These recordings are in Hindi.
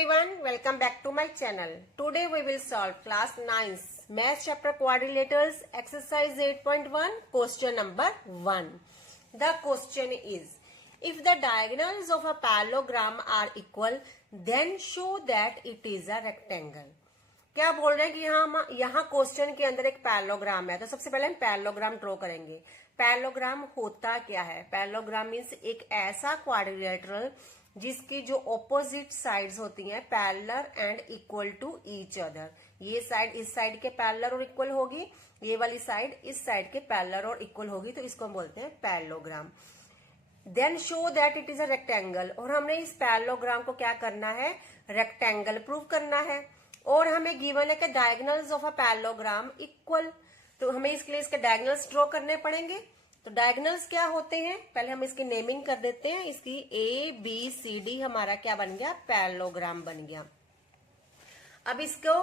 everyone, welcome back to my channel. Today we will solve class 9's math chapter quadrilaters exercise 8.1 question number 1. The question is, if the diagonals of a parallelogram are equal, then show that it is a rectangle. क्या बोल रहे हैं कि यहाँ क्वेश्चन के अंदर एक पैरेललोग्राम है, तो सबसे पहले हम पैरेललोग्राम ड्रॉ करेंगे. पैरेललोग्राम होता क्या है? पैरेललोग्राम मीन्स एक ऐसा क्वाड्रिलेटरल जिसकी जो ऑपोजिट साइड्स होती हैं parallel and equal to each other. ये साइड इस साइड के पैरेलल और इक्वल होगी, ये वाली साइड इस साइड के पैरेलल और इक्वल होगी, तो इसको हम बोलते हैं parallelogram. Then show that it is a rectangle, और हमने इस पैरेललोग्राम को क्या करना है? रेक्टेंगल प्रूव करना है. और हमें गिवन है कि diagonals of a parallelogram equal, तो हमें इसके लिए इसके डायगोनल्स ड्रॉ करने पड़ेंगे. तो डायगोनल्स क्या होते हैं? पहले हम इसकी नेमिंग कर देते हैं. इसकी ए बी सी डी हमारा क्या बन गया? पैरेललोग्राम बन गया. अब इसको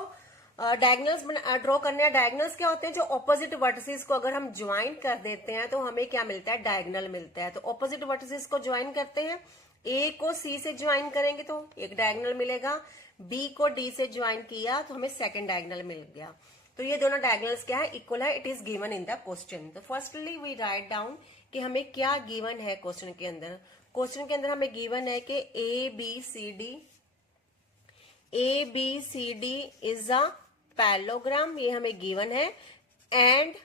डायगोनल्स ड्रॉ करने हैं. डायगोनल्स क्या होते हैं? जो ऑपोजिट वर्टिसेस को अगर हम ज्वाइन कर देते हैं तो हमें क्या मिलता है? डायगोनल मिलता है. तो ऑपोजिट वर्टिसेस को ज्वाइन करते हैं. ए को सी से ज्वाइन करेंगे तो एक डायगोनल मिलेगा. बी को डी से ज्वाइन किया तो हमें सेकंड डायगोनल मिल गया. तो ये दोनों डायगोनल्स क्या है? इक्वल है. It is given in the question. तो फर्स्टली वी राइट डाउन कि हमें क्या गिवन है क्वेश्चन के अंदर. क्वेश्चन के अंदर हमें गिवन है कि A B C D is a parallelogram, ये हमें गिवन है. And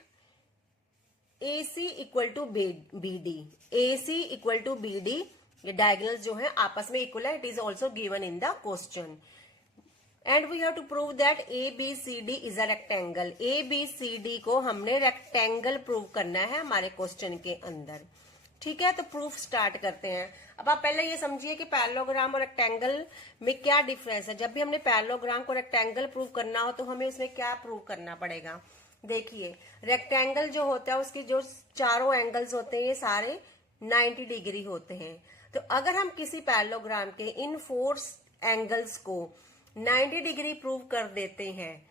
A C equal to B D, ये डायगोनल्स जो है आपस में इक्वल है. It is also given in the question. And we have to prove that A B C D is a rectangle. A B C D को हमने रेक्टेंगल प्रूव करना है हमारे क्वेश्चन के अंदर. ठीक है, तो प्रूफ स्टार्ट करते हैं. अब आप पहले ये समझिए कि पैरेललोग्राम और रेक्टेंगल में क्या डिफरेंस है. जब भी हमने पैरेललोग्राम को रेक्टेंगल प्रूव करना हो तो हमें उसमें क्या प्रूव करना पड़ेगा? देखिए, रेक्टेंगल जो होता है उसके जो चारों एंगल्स होते हैं ये सारे 90 डिग्री होते हैं. तो अगर हम किसी पैरेललोग्राम के इन 4 एंगल्स को 90 डिग्री प्रूव कर देते हैं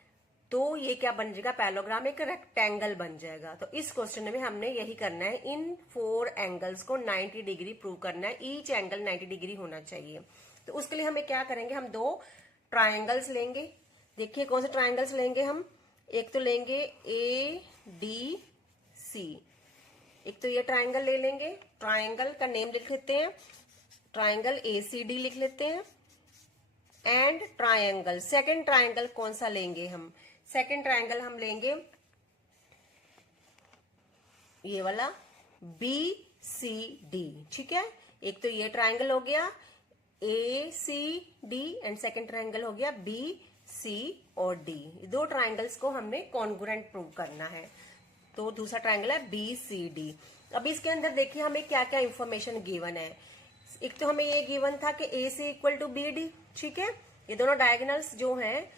तो ये क्या बन जाएगा? पैरेललोग्राम एक रेक्टेंगल बन जाएगा. तो इस क्वेश्चन में हमने यही करना है. इन 4 एंगल्स को 90 डिग्री प्रूव करना है. ईच एंगल 90 डिग्री होना चाहिए. तो उसके लिए हमें क्या करेंगे? हम 2 ट्रायंगल्स लेंगे. देखिए कौन से ट्रायंगल्स लेंगे हम. एक तो लेंगे ए डी सी, एक तो ये ट्रायंगल ले लेंगे. ट्रायंगल का नेम लिख लेते हैं, ट्रायंगल ए सी डी लिख लेते हैं. एंड ट्रायंगल, सेकंड ट्रायंगल कौन सा लेंगे हम? सेकंड ट्रायंगल हम लेंगे ये वाला बी सी डी. ठीक है, एक तो ये ट्रायंगल हो गया A C D and second triangle हो गया बी सी और डी. 2 ट्रायंगल्स को हमने कॉन्ग्रुएंट प्रूव करना है. तो दूसरा ट्रायंगल है बी सी डी. अब इसके अंदर देखिए हमें क्या क्या इंफॉर्मेशन गिवन है. एक तो हमें ये गिवन था कि ए C equal to B D. ठीक है, ये दोनों डायगोनल्स जो हैं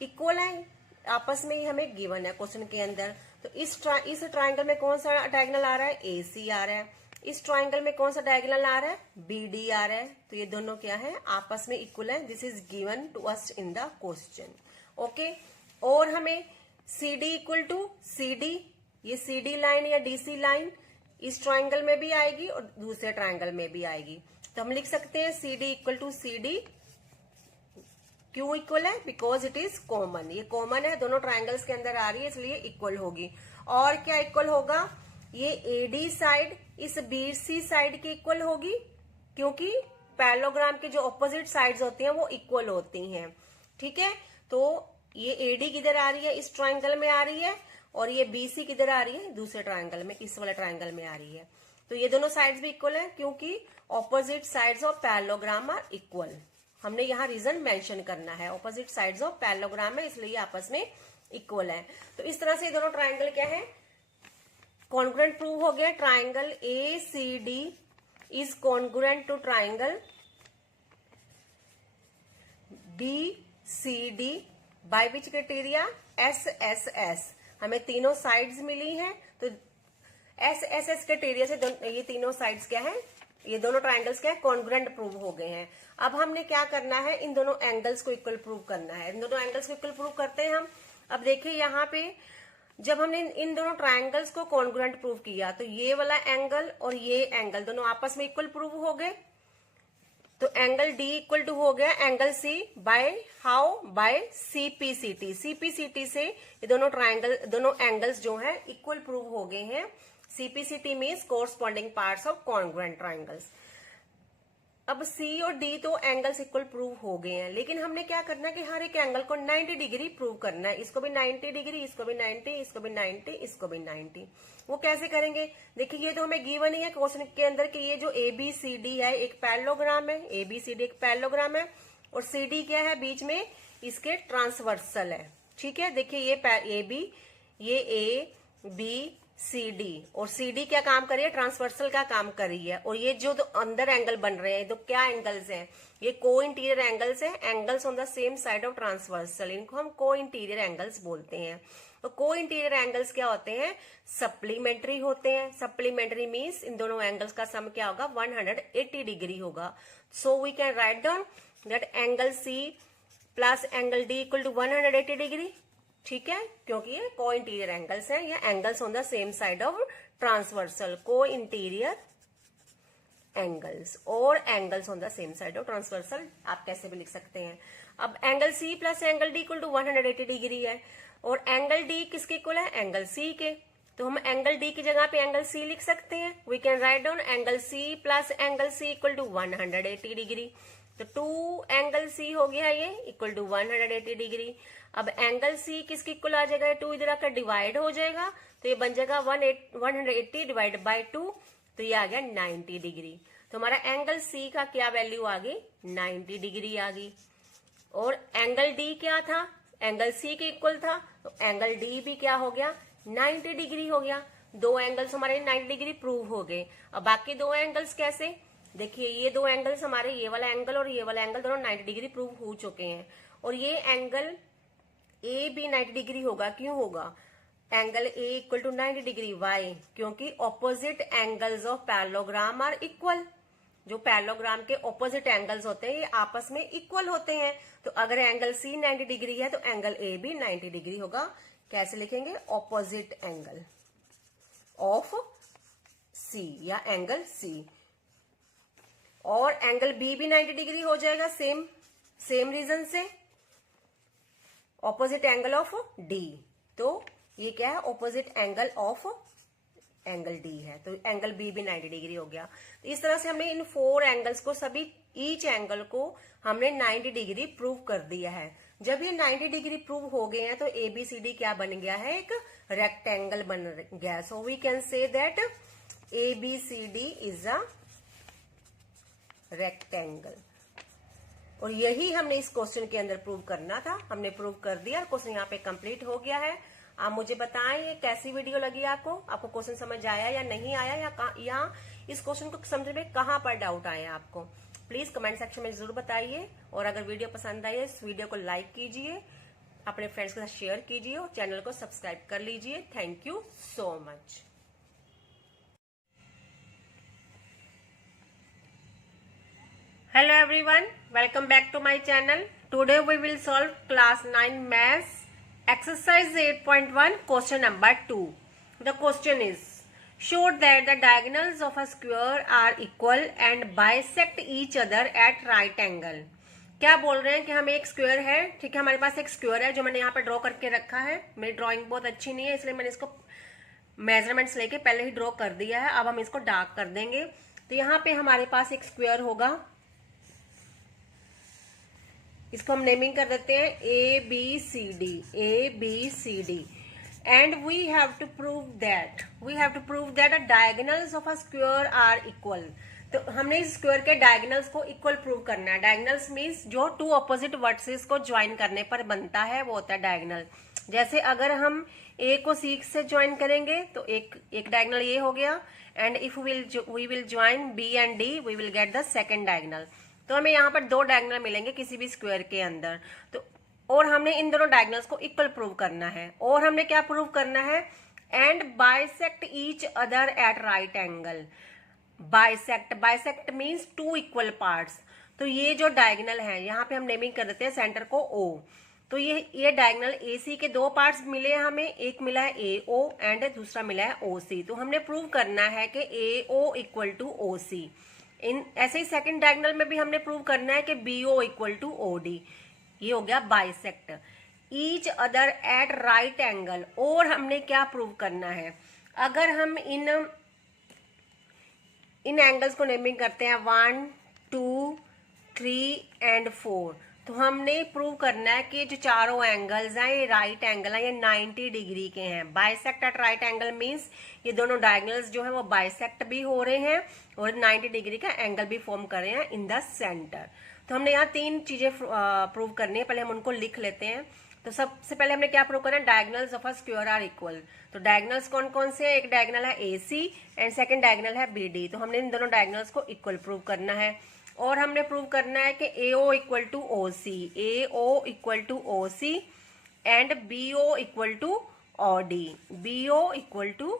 इक्वल हैं आपस में ही हमें गिवन है क्वेश्चन के अंदर. तो इस ट्रायंगल में कौन सा डायगोनल आ रहा है? ए सी आ रहा है. इस ट्रायंगल में कौन सा डायगोनल आ रहा है? बी डी आ रहा है. तो ये दोनों क्या है? आपस में इक्वल है. This is given to us in the question. Okay, और हमें C D equal to C D, ये सी डी लाइन या डी सी लाइन इस ट्रायंगल में भी आएगी और दूसरे ट्रायंगल में भी आएगी. तो हम लिख सकते हैं C D equal to C D. क्यों इक्वल है? Because it is common. ये कॉमन है, दोनों ट्रायंगल्स के अंदर आ रही है, इसलिए इक्वल होगी. और क्या इक्वल होगा? ये एडी साइड इस बीसी साइड की इक्वल होगी, क्योंकि पैरेललोग्राम के जो ऑपोजिट साइड्स होती हैं वो इक्वल होती हैं. ठीक है, तो ये एडी किधर आ रही है? इस ट्रायंगल में आ रही है. और ये बीसी किधर आ रही है? दूसरे ट्रायंगल में, इस वाले ट्रायंगल में आ रही है. तो ये दोनों साइड्स भी इक्वल है क्योंकि opposite sides of parallelogram are equal. हमने यहाँ रीजन मेंशन करना है. ऑपोजिट साइड्स ऑफ पैरेललोग्राम है इसलिए आपस में इक्वल है. तो इस तरह से ये दोनों ट्रायंगल क्या है? कॉन्ग्रुएंट प्रूव हो गया. Triangle A C D is congruent to triangle B C D by which criteria? S S S. हमें तीनों साइड्स मिली हैं तो एस एस एस क्राइटेरिया से ये तीनों साइड्स क्या है? ये दोनों ट्रायंगल्स क्या है? कॉन्ग्रुएंट प्रूव हो गए हैं. अब हमने क्या करना है? इन दोनों एंगल्स को इक्वल प्रूव करना है. इन दोनों एंगल्स को इक्वल प्रूव करते हैं हम. अब देखिए यहाँ पे जब हमने इन दोनों ट्रायंगल्स को कॉन्ग्रुएंट प्रूव किया तो ये वाला एंगल और ये एंगल दोनों आपस में इक्वल प्रूव हो गए. तो एंगल डी इक्वल टू हो गया angle C by how, by CPCT. CPCT से ये दोनों एंगल्स जो है इक्वल प्रूव हो गए हैं। CPCT means corresponding parts of congruent triangles. अब सी और डी तो एंगल्स इक्वल प्रूव हो गए हैं, लेकिन हमने क्या करना है कि हर एक एंगल को 90 डिग्री प्रूव करना है। इसको भी 90 डिग्री, इसको भी 90, इसको भी 90, इसको भी 90। वो कैसे करेंगे? देखिए ये तो हमें गिवन ही है क्वेश्चन के अंदर कि ये जो ABCD है एक पैरेललोग्राम है, ABCD एक पैरेललोग्राम है और CD क्या है? बीच में इसके ट्रांसवर्सल है। ठीक है, देखिए ये AB, ये ABCD और CD क्या काम कर रही है? ट्रांसवर्सल का काम कर रही है। और ये जो तो अंदर एंगल बन रहे हैं तो क्या एंगल्स हैं? ये को इंटीरियर एंगल्स हैं, angles on the same side of transversal, इनको हम को इंटीरियर एंगल्स बोलते हैं। तो को इंटीरियर एंगल्स क्या होते हैं? सप्लीमेंट्री होते हैं। सप्लीमेंट्री मीन्स इन दोनों एंगल्स का सम क्या होगा? 180 डिग्री होगा। So we can write down that angle C plus angle D equal to 180 degree. ठीक है, क्योंकि ये को इंटीरियर एंगल्स हैं, या angles on the same side of transversal, co interior angles और angles on the same side of transversal आप कैसे भी लिख सकते हैं। अब angle C plus angle D equal to 180 degree है और एंगल D किसके इक्वल है? एंगल C के। तो हम एंगल D की जगह पे एंगल C लिख सकते हैं। We can write down angle C plus angle C equal to 180 degree. तो 2 एंगल C हो गया ये इक्वल टू 180 डिग्री। अब एंगल C किसके इक्वल आ जाएगा? 2 इधर आकर डिवाइड हो जाएगा तो ये बन जाएगा 180 डिवाइड बाई 2, तो ये आ गया 90 डिग्री। तो हमारा एंगल C का क्या वैल्यू आ गई? 90 डिग्री आ गई। और एंगल D क्या था? एंगल C के इक्वल था, तो एंगल D भी क्या हो गया? 90 डिग्री हो गया। दो एंगल्स हमारे 90 डिग्री प्रूव हो गए। अब बाकी दो एंगल्स कैसे? देखिए ये दो एंगल्स हमारे, ये वाला एंगल और ये वाला एंगल दोनों 90 डिग्री प्रूव हो चुके हैं। और ये एंगल A भी 90 डिग्री होगा। क्यों होगा? Angle A equal to 90 degree. Why? क्योंकि opposite angles of parallelogram are equal. जो पैरेललोग्राम के ऑपोजिट एंगल्स होते हैं ये आपस में इक्वल होते हैं। तो अगर एंगल C 90 डिग्री है तो एंगल A भी 90 डिग्री होगा। कैसे लिखेंगे? ऑपोजिट एंगल ऑफ C या एंगल C। और एंगल B भी 90 डिग्री हो जाएगा सेम रीजन से, ऑपोजिट एंगल ऑफ D। तो ये क्या है? Opposite angle of angle D है, तो एंगल B भी 90 डिग्री हो गया। तो इस तरह से हमने इन 4 एंगल्स को, सभी ईच एंगल को हमने 90 डिग्री प्रूव कर दिया है। जब ये 90 डिग्री प्रूव हो गए हैं तो ABCD क्या बन गया है? एक रेक्टेंगल बन गया। So we can say that ABCD is a rectangle. और यही हमने इस क्वेश्चन के अंदर प्रूव करना था। हमने प्रूव कर दिया, क्वेश्चन यहाँ पे कंप्लीट हो गया है। आप मुझे बताएं ये कैसी वीडियो लगी आपको क्वेश्चन समझ आया या नहीं आया, या इस क्वेश्चन को समझने में कहाँ पर डाउट आया आपको। प्लीज कमेंट सेक्शन में जरूर बताइए। और अगर वीडियो पसंद आई है इस वीडियो को लाइक कीजिए, अपने फ्रेंड्स के साथ शेयर कीजिए और चैनल को सब्सक्राइब कर लीजिए। Thank you so much. Hello everyone, welcome back to my channel. Today we will solve class 9 maths exercise 8.1 question number 2. The question is, show that the diagonals of a square are equal and bisect each other at right angle. क्या बोल रहे हैं कि हमें एक स्क्वायर है, ठीक है, हमारे पास एक स्क्वायर है जो मैंने यहाँ पे ड्रॉ करके रखा है। मेरी ड्राइंग बहुत अच्छी नहीं है इसलिए मैंने इसको मेजरमेंट्स लेके पहले ही ड्रॉ कर दिया है। अब हम इसको डार्क कर देंगे। तो यहाँ पे हमारे पास एक स्क्वायर होगा, इसको हम नेमिंग कर देते हैं ABCD and we have to prove that diagonals of a square are equal. तो हमने इस स्क्वायर के डायगोनल्स को इक्वल प्रूव करना है। डायगोनल्स मीन्स जो 2 अपोजिट वर्टिसेस को ज्वाइन करने पर बनता है वो होता है डायगोनल। जैसे अगर हम A को C से ज्वाइन करेंगे तो एक डायगोनल ये हो गया, and if we will join B and D we will get the second diagonal. तो हमें यहाँ पर 2 डायगोनल मिलेंगे किसी भी स्क्वायर के अंदर। तो और हमने इन दोनों डायगोनल्स को इक्वल प्रूव करना है। और हमने क्या प्रूव करना है? And bisect each other at right angle. Bisect means 2 equal parts. तो ये जो डायगोनल है यहाँ पे हम नेमिंग कर देते हैं सेंटर को O। तो ये डायगोनल AC के 2 पार्ट्स मिले हमें, एक मिला है AO एंड दूसरा मिला है OC। तो हमने प्रूव करना है कि AO इक्वल टू OC। इन ऐसे ही सेकंड डायगोनल में भी हमने प्रूव करना है कि BO इक्वल टू OD, ये हो गया bisect each other at right angle. और हमने क्या प्रूव करना है, अगर हम इन एंगल्स को नेमिंग करते हैं 1 2 3 एंड 4, तो हमने प्रूव करना है कि जो चारों एंगल्स हैं ये राइट एंगल है, ये 90 डिग्री के हैं। Bisect at right angle means ये दोनों डायगोनल्स जो है वो बाइसेक्ट भी हो रहे हैं और 90 डिग्री का एंगल भी फॉर्म कर रहे हैं इन द सेंटर। तो हमने यहाँ 3 चीजें प्रूव करनी है, पहले हम उनको लिख लेते हैं। तो सबसे पहले हमने क्या प्रूव करना है, diagonals of a square are equal. तो डायगोनल्स कौन कौन से हैं, एक डायगोनल है AC एंड सेकंड डायगोनल है BD। तो हमने इन दोनों डायगोनल्स को इक्वल प्रूव करना है। और हमने प्रूव करना है कि AO equal to OC, AO equal to OC and BO equal to OD, BO equal to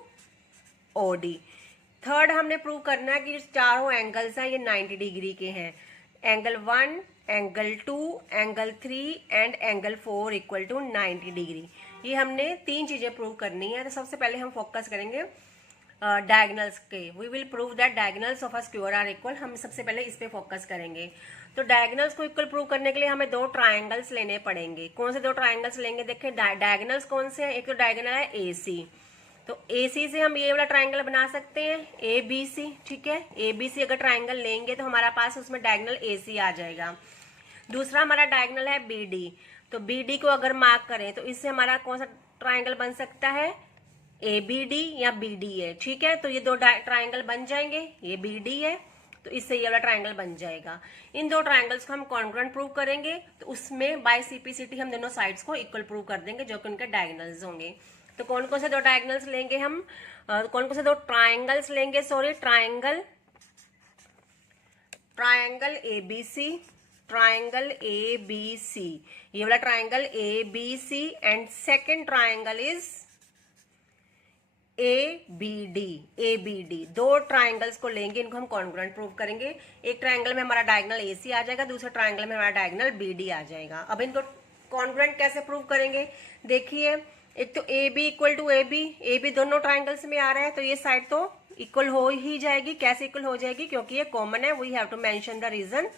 OD। Third हमने प्रूव करना है कि चारों एंगल्स हैं ये 90 डिग्री के हैं, angle 1, angle 2, angle 3 and angle 4 equal to 90 degree. ये हमने 3 चीजें प्रूव करनी है। तो सबसे पहले हम फोकस करेंगे डायगोनल्स के। We will prove that diagonals of a square are equal. हम सबसे पहले इस पे फोकस करेंगे। तो डायगोनल्स को इक्वल प्रूव करने के लिए हमें 2 ट्राइंगल्स लेने पड़ेंगे। कौन से 2 ट्राइंगल्स लेंगे, देखिए डायगोनल्स कौन से हैं, एक तो डायगोनल है AC, तो AC से हम ये वाला ट्राइंगल बना सकते हैं ABC, ठीक है। ABC अगर ट्राइंगल लेंगे तो हमारा पास उसमें डायगोनल AC आ जाएगा। दूसरा हमारा डायगोनल है BD, तो BD को अगर मार्क करें तो इससे हमारा कौन सा ट्राइंगल बन सकता है, ABD या BD है, ठीक है। तो ये 2 ट्राइंगल बन जाएंगे, ये BD है तो इससे ये वाला ट्राइंगल बन जाएगा। इन 2 ट्राइंगल्स को हम कॉन्ग्रुएंट प्रूव करेंगे, तो उसमें बाय CPCT हम दोनों साइड्स को इक्वल प्रूव कर देंगे जो कि उनके डायगोनल्स होंगे। तो कौन कौन से 2 डायगोनल्स लेंगे हम, कौन कौन से 2 ट्राइंगल्स लेंगे, sorry triangle ABC, triangle ABC, ये वाला triangle ABC and second triangle is ABD। 2 triangles को लेंगे, इनको हम कॉन्ग्रुएंट प्रूव करेंगे। एक ट्राइंगल में हमारा डायगोनल AC आ जाएगा, दूसरे ट्राइंगल में हमारा डायगोनल BD आ जाएगा। अब इनको कॉन्ग्रुएंट कैसे प्रूव करेंगे, देखिए एक तो AB इक्वल टू AB दोनों ट्राइंगल्स में आ रहा है, तो ये साइड तो इक्वल हो ही जाएगी। कैसे इक्वल हो जाएगी, क्योंकि ये कॉमन है, we have to mention the reason,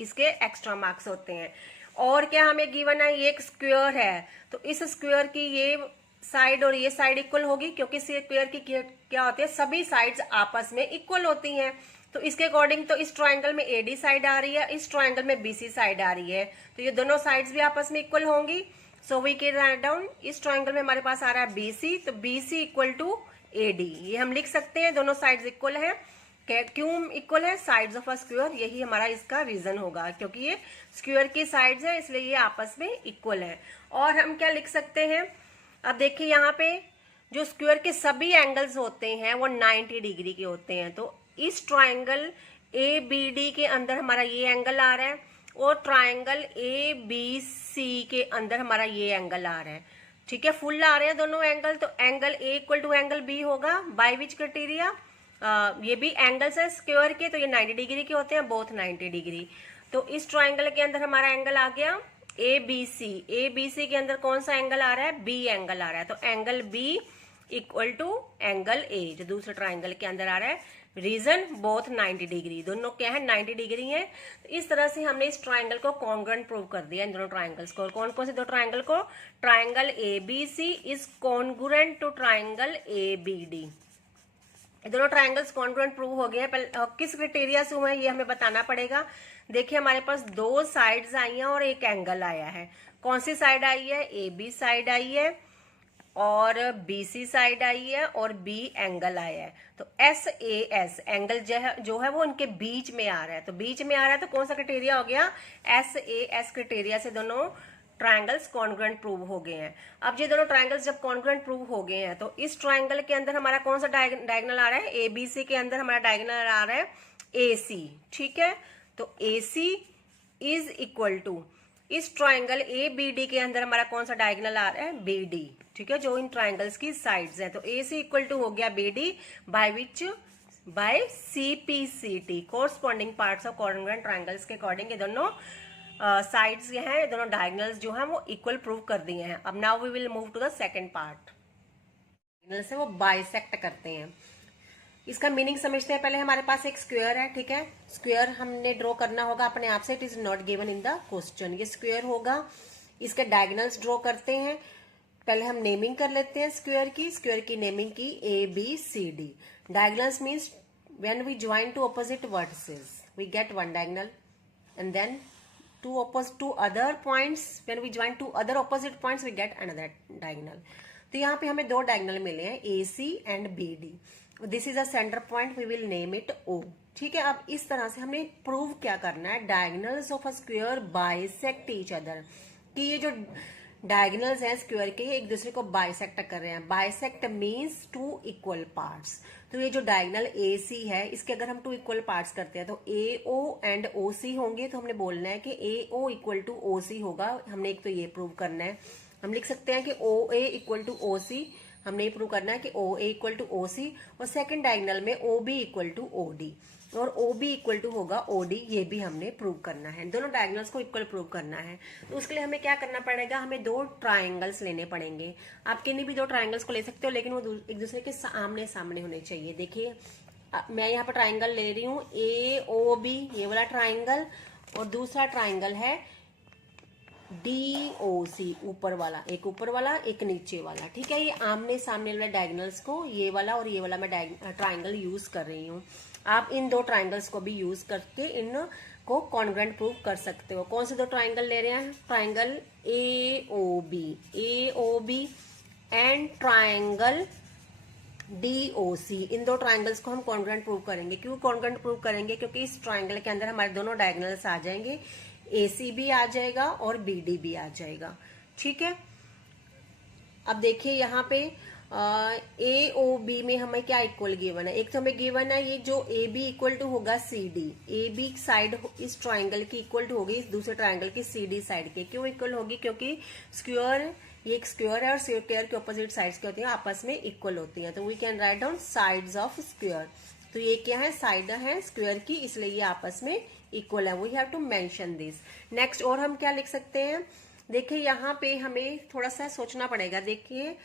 इसके एक्स्ट्रा मार्क्स होते हैं। और क्या हमें गिवन है, ये एक स्क्वायर है, तो इस स्क्वायर की ये साइड और ये साइड इक्वल होगी, क्योंकि स्क्वायर की क्या होती है, सभी साइड्स आपस में इक्वल होती हैं। तो इसके अकॉर्डिंग तो इस ट्राइंगल में AD साइड आ रही है, इस ट्राइंगल में BC साइड आ रही है, तो ये दोनों साइड्स भी आपस में इक्वल होंगी। So we can write down, इस ट्राइंगल में हमारे पास आ रहा है BC, तो BC इक्वल टू AD, ये हम लिख सकते हैं, दोनों साइड्स इक्वल है। क्यों इक्वल है, साइड्स ऑफ अ स्क्वायर, यही हमारा इसका रीजन होगा, क्योंकि ये स्क्वायर की साइड्स है इसलिए ये आपस में इक्वल है। और हम क्या लिख सकते हैं, अब देखिए यहाँ पे जो स्क्वायर के सभी एंगल्स होते हैं वो 90 डिग्री के होते हैं। तो इस ट्राइंगल ABD के अंदर हमारा ये एंगल आ रहा है और ट्राइंगल ABC के अंदर हमारा ये एंगल आ रहा है, ठीक है, फुल आ रहे हैं दोनों एंगल। तो angle A equal to angle B होगा बाय विच क्राइटेरिया, ये भी एंगल्स है स्क्वायर के, तो ये 90 डिग्री के होते हैं, बोथ 90 डिग्री। तो इस ट्राइंगल के अंदर हमारा एंगल आ गया ABC के अंदर कौन सा एंगल आ रहा है, B एंगल आ रहा है, तो angle B equal to angle A जो दूसरे ट्राइंगल के अंदर आ रहा है। रीजन बोथ 90 डिग्री, दोनों क्या है 90 डिग्री है। तो इस तरह से हमने इस ट्राइंगल को कॉन्ग्रुएंट प्रूव कर दिया, इन दोनों ट्राइंगल्स को। कौन कौन से 2 ट्राइंगल को, triangle ABC is congruent to triangle ABD। दोनों ट्राइंगल्स कॉन्ग्रुएंट प्रूव हो गए हैं। किस क्राइटेरिया से हुए हैं ये हमें बताना पड़ेगा। देखिए हमारे पास 2 साइड्स आई हैं और एक एंगल आया है। कौन सी साइड आई है, AB साइड आई है और BC साइड आई है और B एंगल आया है। तो SAS एंगल जो है वो इनके बीच में आ रहा है, तो बीच में आ रहा है तो कौन सा क्राइटेरिया हो गया, SAS क्राइटेरिया से दोनों ट्राइंगल्स कॉन्ग्रुएंट प्रूव हो गए हैं। अब ये दोनों ट्राइंगल्स जब कॉन्ग्रुएंट प्रूव हो गए हैं तो इस ट्राइंगल के अंदर हमारा कौन सा डायगोनल आ रहा है, ABC के अंदर हमारा डायगोनल आ रहा है AC, ठीक है। तो AC इज इक्वल टू इस ट्राइंगल ABD के अंदर हमारा कौन सा डायगोनल आ रहा है, BD, ठीक है, जो इन ट्राइंगल्स की साइड्स हैं। तो AC इक्वल टू हो गया BD by which, by CPCT, corresponding parts of congruent triangles के अकॉर्डिंग ये दोनों साइड्स ये हैं, दोनों डायगोनल्स जो हैं वो इक्वल प्रूव कर दिए हैं। अब now we will move to the second part, diagonal से वो बाइसेक्ट करते हैं। इसका मीनिंग समझते हैं। पहले हमारे पास एक स्क्वायर है, ठीक है, स्क्वायर हमने ड्रॉ करना होगा अपने आप से, it is not given in the question. ये स्क्वायर होगा, इसके डायगोनल्स ड्रॉ करते हैं। पहले हम नेमिंग कर लेते हैं स्क्वायर की नेमिंग की ABCD। Diagonals means when we join two opposite vertices we get one diagonal, and then two other points, when we join two other opposite points we get another diagonal। तो यहाँ पे हमें दो डायगोनल मिले हैं AC and BD। This is a centre point, we will name it O। ठीक है, अब इस तरह से हमने प्रूव क्या करना है, diagonals of a square bisect each other, कि ये जो डायगोनल्स हैं स्क्वायर के एक दूसरे को बाइसेक्ट कर रहे हैं। Bisect means two equal parts. तो ये जो डायगोनल AC है इसके अगर हम टू इक्वल पार्ट्स करते हैं तो AO एंड OC होंगे। तो हमने बोलना है कि AO इक्वल टू OC होगा। हमने एक तो ये प्रूव करना है। हम लिख सकते हैं कि OA इक्वल टू OC, हमने ये प्रूव करना है कि OA इक्वल टू OC, और सेकंड डायगोनल में OB इक्वल टू OD और OB इक्वल टू होगा OD, ये भी हमने प्रूव करना है। दोनों डायगोनल्स को इक्वल प्रूव करना है। तो उसके लिए हमें क्या करना पड़ेगा, हमें दो ट्राइंगल्स लेने पड़ेंगे। आप किन्हीं भी दो ट्राइंगल्स को ले सकते हो, लेकिन वो एक दूसरे के आमने सामने होने चाहिए। देखिए मैं यहाँ पर ट्राइंगल ले रही हूँ AOB, ये वाला ट्राइंगल, और दूसरा ट्राइंगल है DOC, ऊपर वाला, एक ऊपर वाला एक नीचे वाला। ठीक है, ये आमने सामने वाले डायगोनल्स को ये वाला और ये वाला मैं ट्राइंगल यूज कर रही हूँ। आप इन दो ट्राइंगल्स को भी यूज करके इन को कॉन्ग्रुएंट प्रूव कर सकते हो। कौन से दो ट्राइंगल ले रहे हैं, triangle AOB and triangle DOC। इन दो ट्राइंगल्स को हम कॉन्ग्रुएंट प्रूव करेंगे। क्यों कॉन्ग्रुएंट प्रूव करेंगे, क्योंकि इस ट्राइंगल के अंदर हमारे दोनों डायगोनल्स आ जाएंगे, AC भी आ जाएगा और BD भी आ जाएगा। ठीक है, अब देखिए यहाँ पे AOB में हमें क्या इक्वल गिवन है, एक तो हमें गिवन है ये जो AB इक्वल टू होगा CD, AB साइड इस ट्राइंगल की इक्वल टू होगी इस दूसरे ट्राइंगल की CD साइड के। क्यों इक्वल होगी, क्योंकि स्क्वायर, ये एक स्क्वायर है और स्क्वायर के ऑपोजिट साइड्स क्या होती हैं, आपस में इक्वल होती हैं। तो we can write down sides of square. तो ये क्या है, साइड है स्क्वायर की, इसलिए ये आपस में इक्वल है। We have to mention this. Next और हम क्या लिख सकते हैं, देखिए यहाँ पे हमें थोड़ा सा सोचना पड़ेगा। देखिए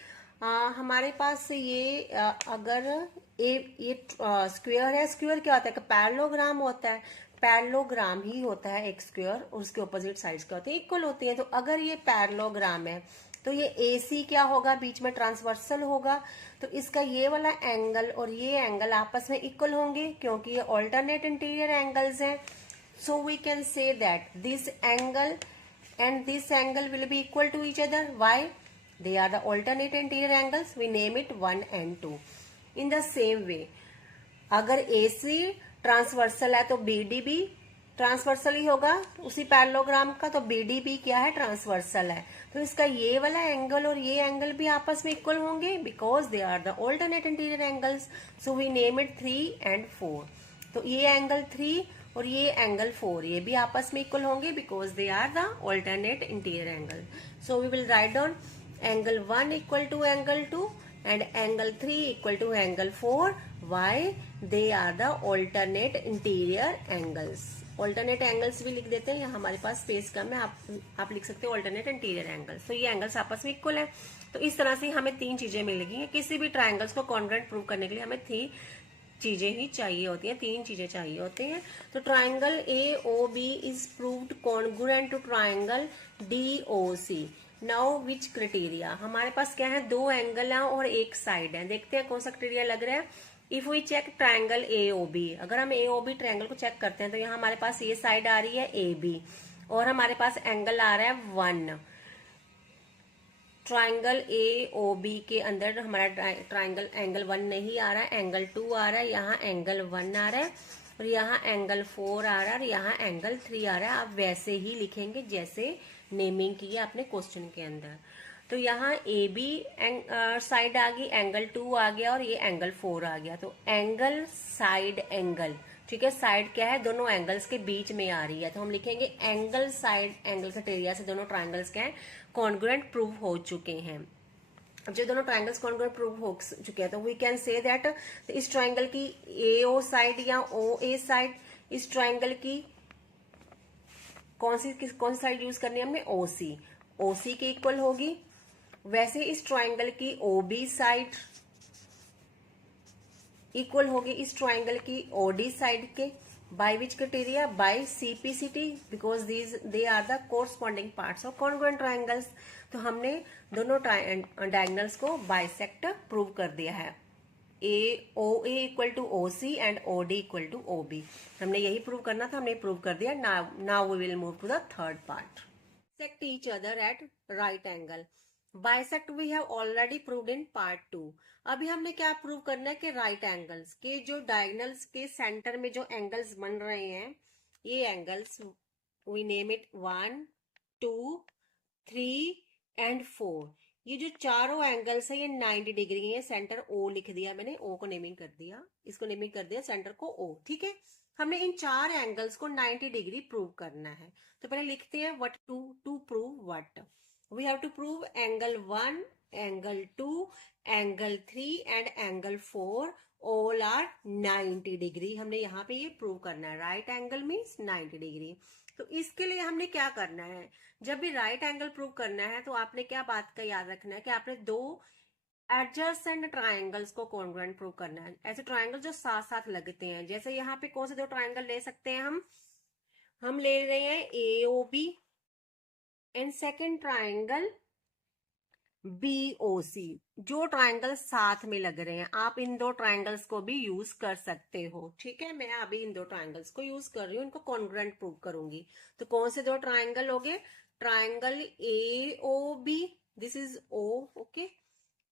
हमारे पास ये अगर ये स्क्वायर है, स्क्वायर क्या होता है, पैरेललोग्राम होता है, पैरेललोग्राम ही होता है एक स्क्वायर, और उसके ऑपोजिट साइड्स क्या होती है, इक्वल होती है। तो अगर ये पैरेललोग्राम है तो ये AC क्या होगा, बीच में ट्रांसवर्सल होगा। तो इसका ये वाला एंगल और ये एंगल आपस में इक्वल होंगे, क्योंकि ये ऑल्टरनेट इंटीरियर एंगल्स हैं। So we can say that this angle and this angle will be equal to each other. Why? They are the alternate interior angles. We name it 1 and 2. In the same way, अगर AC ट्रांसवर्सल है तो BD भी ट्रांसवर्सल ही होगा उसी पैरेललोग्राम का, तो BD भी क्या है, ट्रांसवर्सल है। तो इसका ये वाला एंगल और ये एंगल भी आपस में इक्वल होंगे, because they are the alternate interior angles. So we name it 3 and 4। तो ये एंगल 3 और ये एंगल 4 ये भी आपस में इक्वल होंगे, because they are the alternate interior angle. So we will write down angle 1 equal to angle 2 and angle 3 equal to angle 4। Why? They are the alternate interior angles. Alternate angles भी लिख देते हैं, यहाँ हमारे पास स्पेस कम है, आप लिख सकते हो ऑल्टरनेट इंटीरियर एंगल्स। तो ये एंगल्स आपस में इक्वल है। तो इस तरह से हमें 3 चीजें मिलेगी। किसी भी ट्राइंगल्स को कॉन्ग्रुएंट प्रूव करने के लिए हमें 3 चीजें ही चाहिए होती हैं, 3 चीजें चाहिए होती हैं। तो triangle AOB is proved congruent to triangle DOC। Now which criteria, हमारे पास क्या है, 2 एंगल है और एक साइड है। देखते हैं कौन सा क्राइटेरिया लग रहा है। If we check triangle AOB, अगर हम AOB ट्राइंगल को चेक करते हैं तो यहाँ हमारे पास ये साइड आ रही है AB और हमारे पास एंगल आ रहा है 1। ट्राइंगल AOB के अंदर हमारा ट्राइंगल एंगल 1 नहीं आ रहा है, एंगल 2 आ रहा है, यहाँ एंगल 1 आ रहा है और यहाँ एंगल 4 आ रहा है और यहाँ एंगल 3 आ रहा है। आप वैसे ही लिखेंगे जैसे नेमिंग की है अपने क्वेश्चन के अंदर। तो यहाँ AB साइड आ गई, एंगल 2 आ गया और ये एंगल 4 आ गया। तो एंगल साइड एंगल, ठीक है, साइड क्या है, दोनों एंगल्स के बीच में आ रही है। तो हम लिखेंगे एंगल साइड एंगल क्राइटेरिया से दोनों ट्राइंगल्स क्या है, कॉन्ग्रुएंट प्रूव हो चुके हैं। अब जो दोनों ट्राइंगल्स कॉन्ग्रुएंट प्रूव हो चुके हैं तो वी कैन से दैट इस ट्राइंगल की AO साइड या OA साइड, इस ट्राइंगल की कौन सी साइड यूज करनी है हमने, OC के इक्वल होगी। वैसे इस ट्राइंगल की OB साइड इक्वल होगी इस ट्राइंगल की ओडी साइड के, by which criteria, by CPCT, because they are the corresponding parts of congruent triangles. तो हमने दोनों डायगोनल्स को बाइसेक्ट प्रूव कर दिया है। OA equal to OC and OD equal to OB, हमने यही प्रूव करना था, हमने प्रूव कर दिया। Now we will move to the third part. Bisect each other at right angle. Bisect we have already proved in part 2. अभी हमने क्या प्रूव करना है कि राइट एंगल्स के जो डायगोनल्स के सेंटर में जो एंगल्स बन रहे हैं, ये angles we name it 1, 2, 3 and 4। ये जो चारों एंगल्स है ये 90 डिग्री है। सेंटर O लिख दिया मैंने, O को नेमिंग कर दिया, इसको नेमिंग कर दिया सेंटर को O, ठीक है। हमने इन चार एंगल्स को 90 डिग्री प्रूव करना है। तो पहले लिखते हैं what to prove what. We have to prove angle 1, angle 2, angle 3 and angle 4 all are 90 degree. हमने यहाँ पे ये प्रूव करना है। Right angle means 90 degree. तो इसके लिए हमने क्या करना है, जब भी राइट एंगल प्रूव करना है तो आपने क्या बात का याद रखना है कि आपने दो एडजसेंट ट्राइंगल्स को कॉन्ग्रुएंट प्रूव करना है। ऐसे ट्राइंगल जो साथ साथ लगते हैं, जैसे यहाँ पे कौन से दो ट्राइंगल ले सकते हैं हम ले रहे हैं AOB and second triangle BOC। जो ट्राइंगल साथ में लग रहे हैं, आप इन दो ट्राइंगल्स को भी यूज कर सकते हो, ठीक है। मैं अभी इन दो ट्राइंगल्स को यूज कर रही हूँ, इनको कॉन्ग्रुएंट प्रूव करूंगी। तो कौन से दो ट्राइंगल हो गए, triangle AOB, this is O, okay,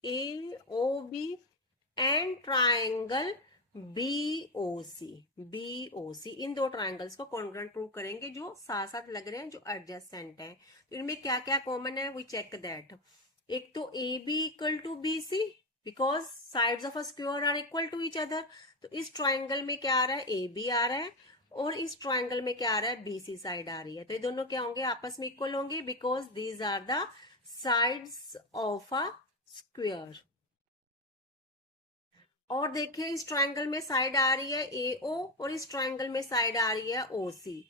AOB and triangle BOC। इन दो ट्राइंगल्स को कॉन्ग्रुएंट प्रूव करेंगे जो साथ साथ लग रहे हैं, जो एडजेसेंट हैं। तो इनमें क्या क्या कॉमन है, वी चेक दैट। एक तो AB equal to BC, because sides of a square are equal to each other. तो इस ट्राइंगल में क्या आ रहा है, AB आ रहा है, और इस ट्राइंगल में क्या आ रहा है, BC साइड आ रही है। तो ये दोनों क्या होंगे, आपस में इक्वल होंगे, because these are the sides of a square. और देखिए इस ट्राइंगल में साइड आ रही है AO और इस ट्राइंगल में साइड आ रही है OC।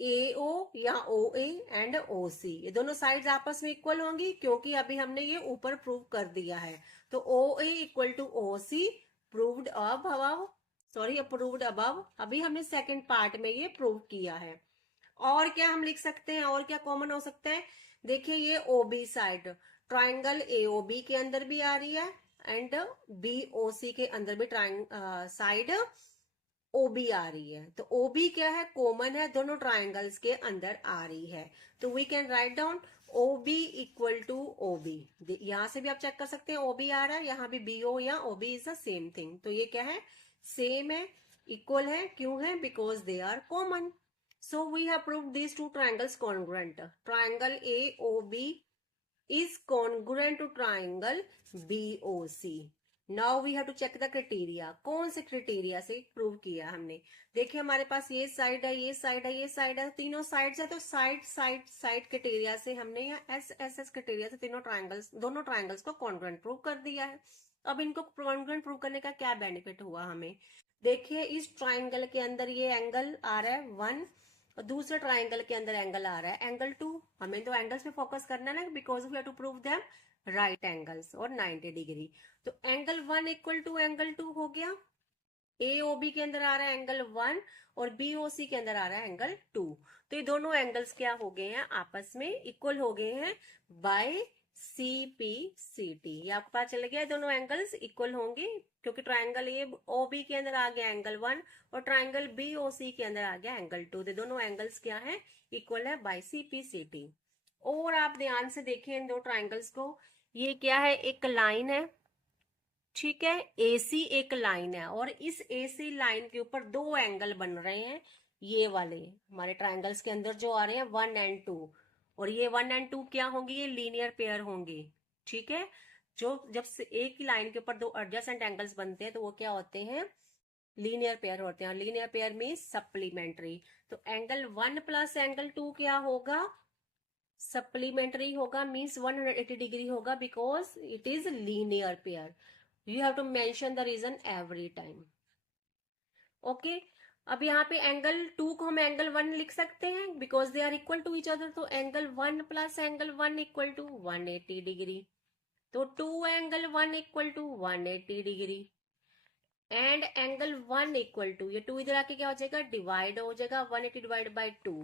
AO या OA एंड OC, ये दोनों साइड्स आपस में इक्वल होंगी, क्योंकि अभी हमने ये ऊपर प्रूव कर दिया है। तो OA equal to OC proved above, sorry approved above. अभी हमने सेकंड पार्ट में ये प्रूव किया है। और क्या हम लिख सकते हैं, और क्या कॉमन हो सकता है, देखिए ये OB साइड ट्राइंगल AOB के अंदर भी आ रही है एंड BOC के अंदर भी साइड OB आ रही है। तो OB क्या है, कॉमन है, दोनों ट्राइंगल्स के अंदर आ रही है। तो we can write down OB equal to OB। यहां से भी आप चेक कर सकते हैं, OB आ रहा है, यहाँ भी BO या OB is the same thing. तो ये क्या है, सेम है, इक्वल है। क्यों है, because they are common. So we have proved these two triangles congruent. Triangle AOB is congruent to triangle BOC. Now we have to check the criteria. कौन से क्राइटेरिया से प्रूव किया हमने, देखिए हमारे पास ये साइड है, ये साइड है, ये साइड है, तीनों साइड्स है। तो साइड क्राइटेरिया से हमने या SSS क्राइटेरिया से दोनों ट्राइंगल्स को कॉन्ग्रुएंट प्रूव कर दिया है। अब इनको कॉन्ग्रुएंट प्रूव करने का क्या बेनिफिट हुआ हमें, देखिए इस ट्राइंगल के अंदर ये एंगल आ रहा है 1 और दूसरे ट्राइंगल के अंदर एंगल आ रहा है एंगल 2। हमें तो एंगल्स पे फोकस करना है ना, because we have to prove them right angles और 90 डिग्री। तो एंगल 1 इक्वल टू एंगल 2 हो गया। AOB के अंदर आ रहा है एंगल 1 और BOC के अंदर आ रहा है एंगल 2। तो ये दोनों एंगल्स क्या हो गए हैं, आपस में इक्वल हो गए हैं बाय CPCT। ये आपको पता चल गया, दोनों एंगल्स इक्वल होंगे, क्योंकि ट्राइंगल AOB के अंदर आ गया एंगल 1 और ट्राइंगल BOC के अंदर आ गया एंगल 2। तो दोनों एंगल्स क्या है, इक्वल है बाय CPCT। और आप ध्यान से देखिए इन दो ट्राइंगल्स को, ये क्या है, एक लाइन है, ठीक है, AC एक लाइन है, और इस AC लाइन के ऊपर दो एंगल बन रहे हैं, ये वाले हमारे ट्राइंगल्स के अंदर जो आ रहे हैं 1 एंड 2। और ये 1 एंड 2 क्या होंगे, ये लीनियर पेयर होंगे, ठीक है। जो जब से एक ही लाइन के ऊपर दो एडजेसेंट एंगल्स बनते हैं तो वो क्या होते हैं, लीनियर पेयर होते हैं। Linear pair means supplementary. तो एंगल 1 प्लस एंगल 2 क्या होगा, सप्लीमेंट्री होगा, मीन्स 180 डिग्री होगा, because it is linear pair. You have to mention the reason every time, okay. अब यहाँ पे एंगल 2 को हम एंगल 1 लिख सकते हैं, because they are equal to each other. तो angle 1 plus angle 1 equal to 180 degree. तो 2 angle 1 equal to 180 degree. And angle 1 equal to, ये 2 इधर आके क्या हो जाएगा, डिवाइड हो जाएगा, 180 डिवाइड बाई 2,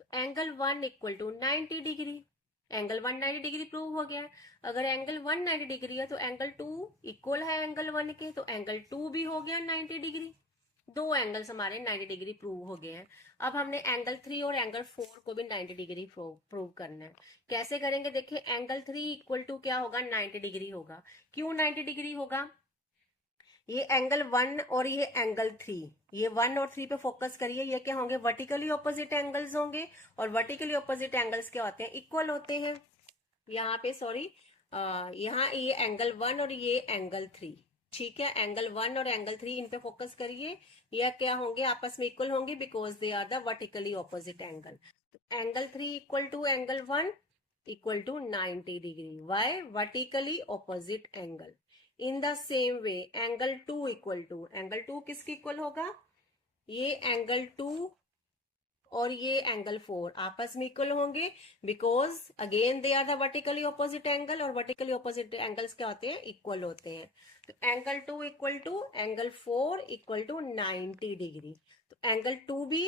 तो angle 1 equal to 90 degree. Angle 190 degree prove हो गया है। अगर एंगल 190 डिग्री है तो एंगल 2 इक्वल है एंगल 1 के, तो एंगल 2 भी हो गया 90 डिग्री। दो एंगल्स हमारे 90 डिग्री प्रूव हो गए हैं। अब हमने एंगल 3 और एंगल 4 को भी 90 डिग्री प्रूव करना है। कैसे करेंगे, देखिए एंगल 3 इक्वल टू क्या होगा, 90 डिग्री होगा। क्यों 90 डिग्री होगा, ये एंगल 1 और ये एंगल 3, ये 1 और 3 पे फोकस करिए, ये क्या होंगे, वर्टिकली ऑपोजिट एंगल्स होंगे। और वर्टिकली ऑपोजिट एंगल्स क्या होते हैं, इक्वल होते हैं। यहाँ पे सॉरी, यहाँ ये एंगल 1 और ये एंगल 3, ठीक है, एंगल 1 और एंगल 3 इन पे फोकस करिए, यह क्या होंगे, आपस में इक्वल होंगे because they are the vertically opposite angle. तो angle 3 equal to angle 1 equal to 90 degree, why, vertically opposite angle. In the same way angle 2 equal to, angle 2 किसके इक्वल होगा, ये एंगल 2 और ये एंगल 4 आपस में इक्वल होंगे because again they are the vertically opposite angle, और वर्टिकली ऑपोजिट एंगल्स क्या होते हैं, इक्वल होते हैं। तो angle 2 equal to angle 4 equal to 90 degree. तो एंगल 2 भी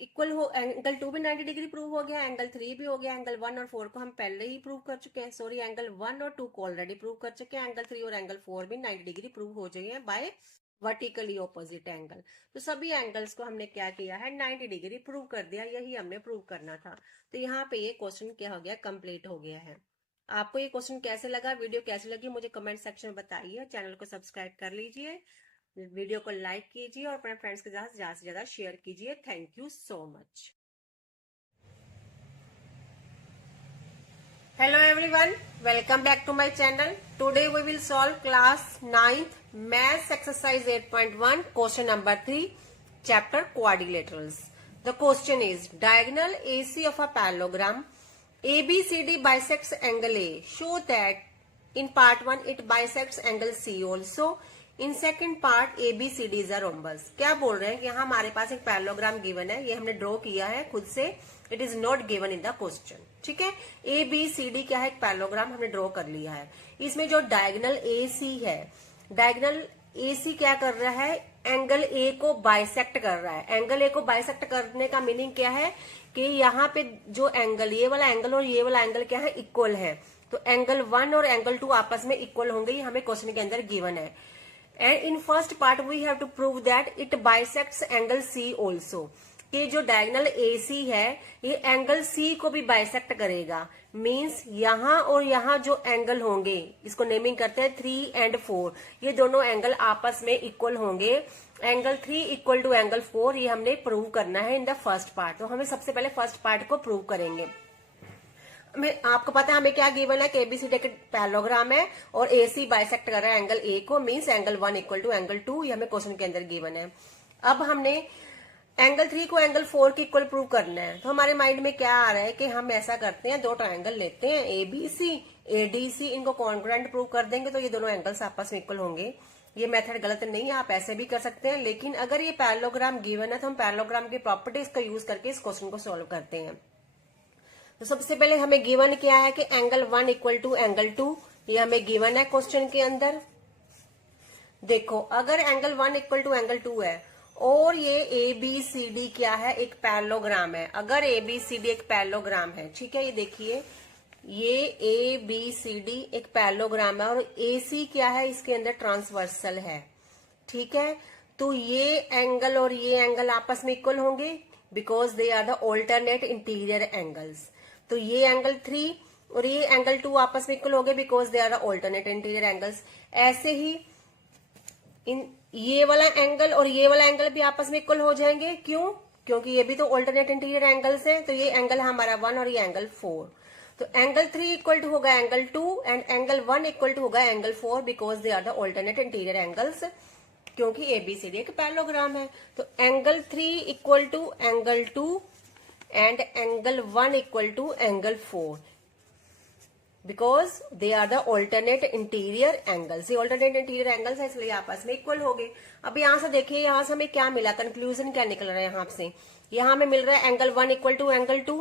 इक्वल हो, एंगल 2 भी 90 डिग्री प्रूव हो गया, एंगल 3 भी हो गया। एंगल 1 और 4 को हम पहले ही प्रूव कर चुके हैं, सॉरी एंगल 1 और 2 को ऑलरेडी प्रूव कर चुके हैं। एंगल 3 और एंगल 4 भी 90 डिग्री प्रूव हो जाइए बाय वर्टिकली ऑपोजिट एंगल। तो सभी एंगल्स को हमने क्या किया है, 90 डिग्री प्रूव कर दिया, यही हमने प्रूव करना था। तो यहाँ पे ये क्वेश्चन क्या हो गया, कंप्लीट हो गया है। आपको ये क्वेश्चन कैसे लगा, वीडियो कैसी लगी, मुझे कमेंट सेक्शन में बताइए। चैनल को सब्सक्राइब कर लीजिए, वीडियो को लाइक कीजिए और अपने फ्रेंड्स के साथ ज्यादा से ज्यादा शेयर कीजिए। Thank you so much. Hello everyone, welcome back to my channel. Today we will solve class 9th maths exercise 8.1 question number 3 chapter quadrilaterals. The question is diagonal AC of a parallelogram ABCD bisects angle A. Show that in part 1 it bisects angle C also. In second part ABCD is a rhombus. क्या बोल रहे हैं कि यहाँ हमारे पास एक पैरेललोग्राम गिवन है, ये हमने ड्रॉ किया है खुद से, it is not given in the question, ठीक है। ABCD क्या है, एक पैरेललोग्राम हमने ड्रॉ कर लिया है। इसमें जो डायगोनल AC है, डायगोनल AC क्या कर रहा है, एंगल A को बाइसेक्ट कर रहा है। एंगल A को बाइसेक्ट करने का मीनिंग क्या है कि यहाँ पे जो एंगल, ये वाला एंगल और ये वाला एंगल क्या है, इक्वल है। तो एंगल 1 और एंगल 2 आपस में इक्वल होंगे, ये हमें क्वेश्चन के अंदर गिवन है। And in first part we have to prove that it bisects angle C also, कि जो डायगोनल AC है ये एंगल C को भी बाइसेक्ट करेगा। मींस यहाँ और यहाँ जो एंगल होंगे, इसको नेमिंग करते हैं 3 and 4, ये दोनों एंगल आपस में इक्वल होंगे। एंगल 3 इक्वल टू एंगल 4, ये हमने प्रूव करना है इन द फर्स्ट पार्ट। तो हमें सबसे पहले फर्स्ट पार्ट को प्रूव करेंगे। आपको पता है हमें क्या गिवन है कि एबीसीडी एक पैरेललोग्राम है और AC बाइसेक्ट कर रहा है एंगल A को, means angle 1 equal to angle 2, ये हमें क्वेश्चन के अंदर गिवन है। अब हमने एंगल 3 को एंगल 4 के इक्वल प्रूव करना है। तो हमारे माइंड में क्या आ रहा है कि हम ऐसा करते हैं, दो ट्रायंगल लेते हैं ABC ADC, इनको कॉन्ग्रुएंट प्रूव कर देंगे तो ये दोनों एंगल्स आपस में इक्वल होंगे। ये मेथड गलत नहीं है, आप ऐसे भी कर सकते हैं, लेकिन अगर ये पैरेललोग्राम गिवन है तो हम पैरेललोग्राम की प्रॉपर्टीज का यूज करके इस क्वेश्चन को सोल्व करते हैं। तो सबसे पहले हमें गिवन क्या है कि एंगल 1 इक्वल टू एंगल 2, ये हमें गिवन है क्वेश्चन के अंदर। देखो अगर एंगल 1 इक्वल टू एंगल 2 है और ये ABCD क्या है, एक पैरेललोग्राम है। अगर ABCD एक पैरेललोग्राम है, ठीक है, ये देखिए ये ABCD एक पैरेललोग्राम है और AC क्या है, इसके अंदर ट्रांसवर्सल है, ठीक है। तो ये एंगल और ये एंगल आपस में इक्वल होंगे because they are the alternate interior angles. तो ये एंगल 3 और ये एंगल 2 आपस में इक्वल हो गए because they are the alternate interior angles. ऐसे ही इन ये वाला एंगल और ये वाला एंगल भी आपस में इक्वल हो जाएंगे, क्यों, क्योंकि ये भी तो ऑल्टरनेट इंटीरियर एंगल्स हैं। तो ये एंगल हमारा 1 और ये एंगल 4। तो एंगल 3 इक्वल टू होगा angle 2 and angle 1 equal to होगा angle 4 because they are the alternate interior angles, क्योंकि ABCD एक पैरेललोग्राम है। तो angle 3 equal to angle 2 and angle 1 equal to angle 4 because they are the alternate interior angles. ये ऑल्टरनेट इंटीरियर एंगल्स है, इसलिए आपस में इक्वल हो गए। अब यहां से देखिए, यहां से हमें क्या मिला, कंक्लूजन क्या निकल रहा है यहां से, यहां हमें मिल रहा है एंगल 1 इक्वल टू एंगल 2,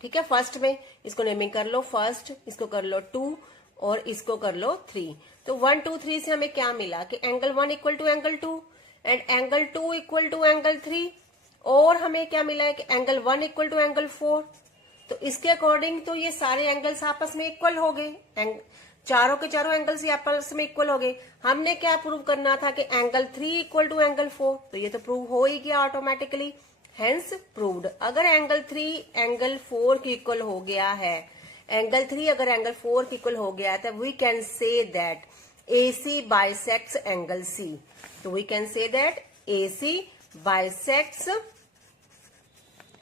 ठीक है। फर्स्ट में इसको नेमिंग कर लो फर्स्ट, इसको कर लो 2 और इसको कर लो 3। तो 1 2 3 से हमें क्या मिला कि angle 1 equal to angle 2 and angle 2 equal to angle 3, और हमें क्या मिला है कि एंगल 1 इक्वल टू एंगल 4। तो इसके अकॉर्डिंग तो ये सारे एंगल्स आपस में इक्वल हो गए, चारों के चारों एंगल्स आपस में इक्वल हो गए। हमने क्या प्रूव करना था कि एंगल 3 इक्वल टू एंगल 4, तो ये तो प्रूव हो ही गया ऑटोमेटिकली, हेंस प्रूव्ड। अगर एंगल 3 एंगल 4 की इक्वल हो गया है, एंगल 3 अगर एंगल 4 की इक्वल हो गया है, तो we can say that AC bisects angle C। तो we can say that AC bisects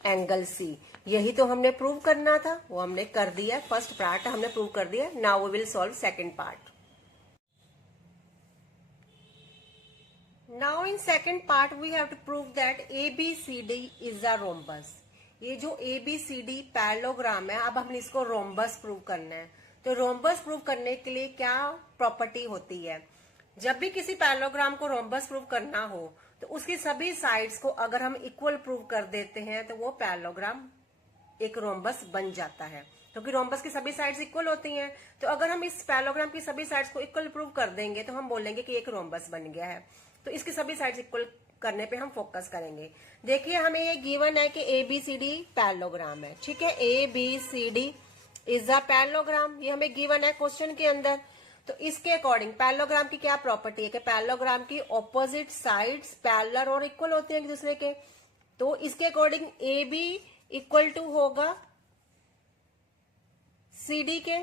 angle C। यही तो हमने प्रूव करना था, वो हमने कर दिया। फर्स्ट पार्ट हमने प्रूव कर दिया। Now we will solve second part. Now in second part we have to prove that ABCD is a rhombus. ये जो ABCD पैरेललोग्राम है, अब हमने इसको रोम्बस प्रूव करना है। तो रोम्बस प्रूव करने के लिए क्या प्रॉपर्टी होती है? जब भी किसी पैरेललोग्राम को रोम्बस प्रूव करना हो तो उसकी सभी साइड्स को अगर हम इक्वल प्रूव कर देते हैं तो वो पैरेललोग्राम एक रोम्बस बन जाता है, क्योंकि रोम्बस की सभी साइड्स इक्वल होती हैं। तो अगर हम इस पैरेललोग्राम की सभी साइड्स को इक्वल प्रूव कर देंगे तो हम बोलेंगे कि एक रोम्बस बन गया है। तो इसकी सभी साइड्स इक्वल करने पे हम फोकस करेंगे। देखिए हमें ये गिवन है कि ABCD पैरेललोग्राम है, ठीक है। ABCD इज अ पैरेललोग्राम, ये हमें गिवन है क्वेश्चन के अंदर। तो इसके अकॉर्डिंग पैरेललोग्राम की क्या प्रॉपर्टी है कि पैरेललोग्राम की ऑपोजिट साइड्स पैरेलल और इक्वल होते हैं एक दूसरे के। तो इसके अकॉर्डिंग AB इक्वल टू होगा CD के,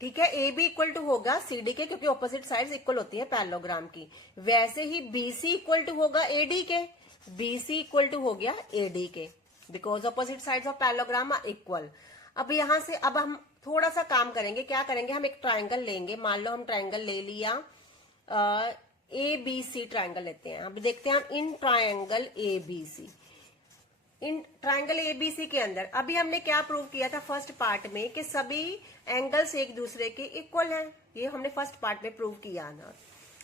ठीक है। AB इक्वल टू होगा CD के, क्योंकि ऑपोजिट साइड्स इक्वल होती है पैरेललोग्राम की। वैसे ही BC इक्वल टू होगा AD के, BC इक्वल टू हो गया AD के, because opposite sides of parallelogram are equal. अब यहां से अब हम थोड़ा सा काम करेंगे। क्या करेंगे? हम एक ट्राइंगल लेंगे। मान लो हम ट्राइंगल ले लिया, ABC ट्राइंगल लेते हैं। अब देखते हैं हम इन ट्राइंगल ABC, इन ट्राइंगल ABC के अंदर अभी हमने क्या प्रूव किया था फर्स्ट पार्ट में कि सभी एंगल्स एक दूसरे के इक्वल हैं। ये हमने फर्स्ट पार्ट में प्रूव किया ना।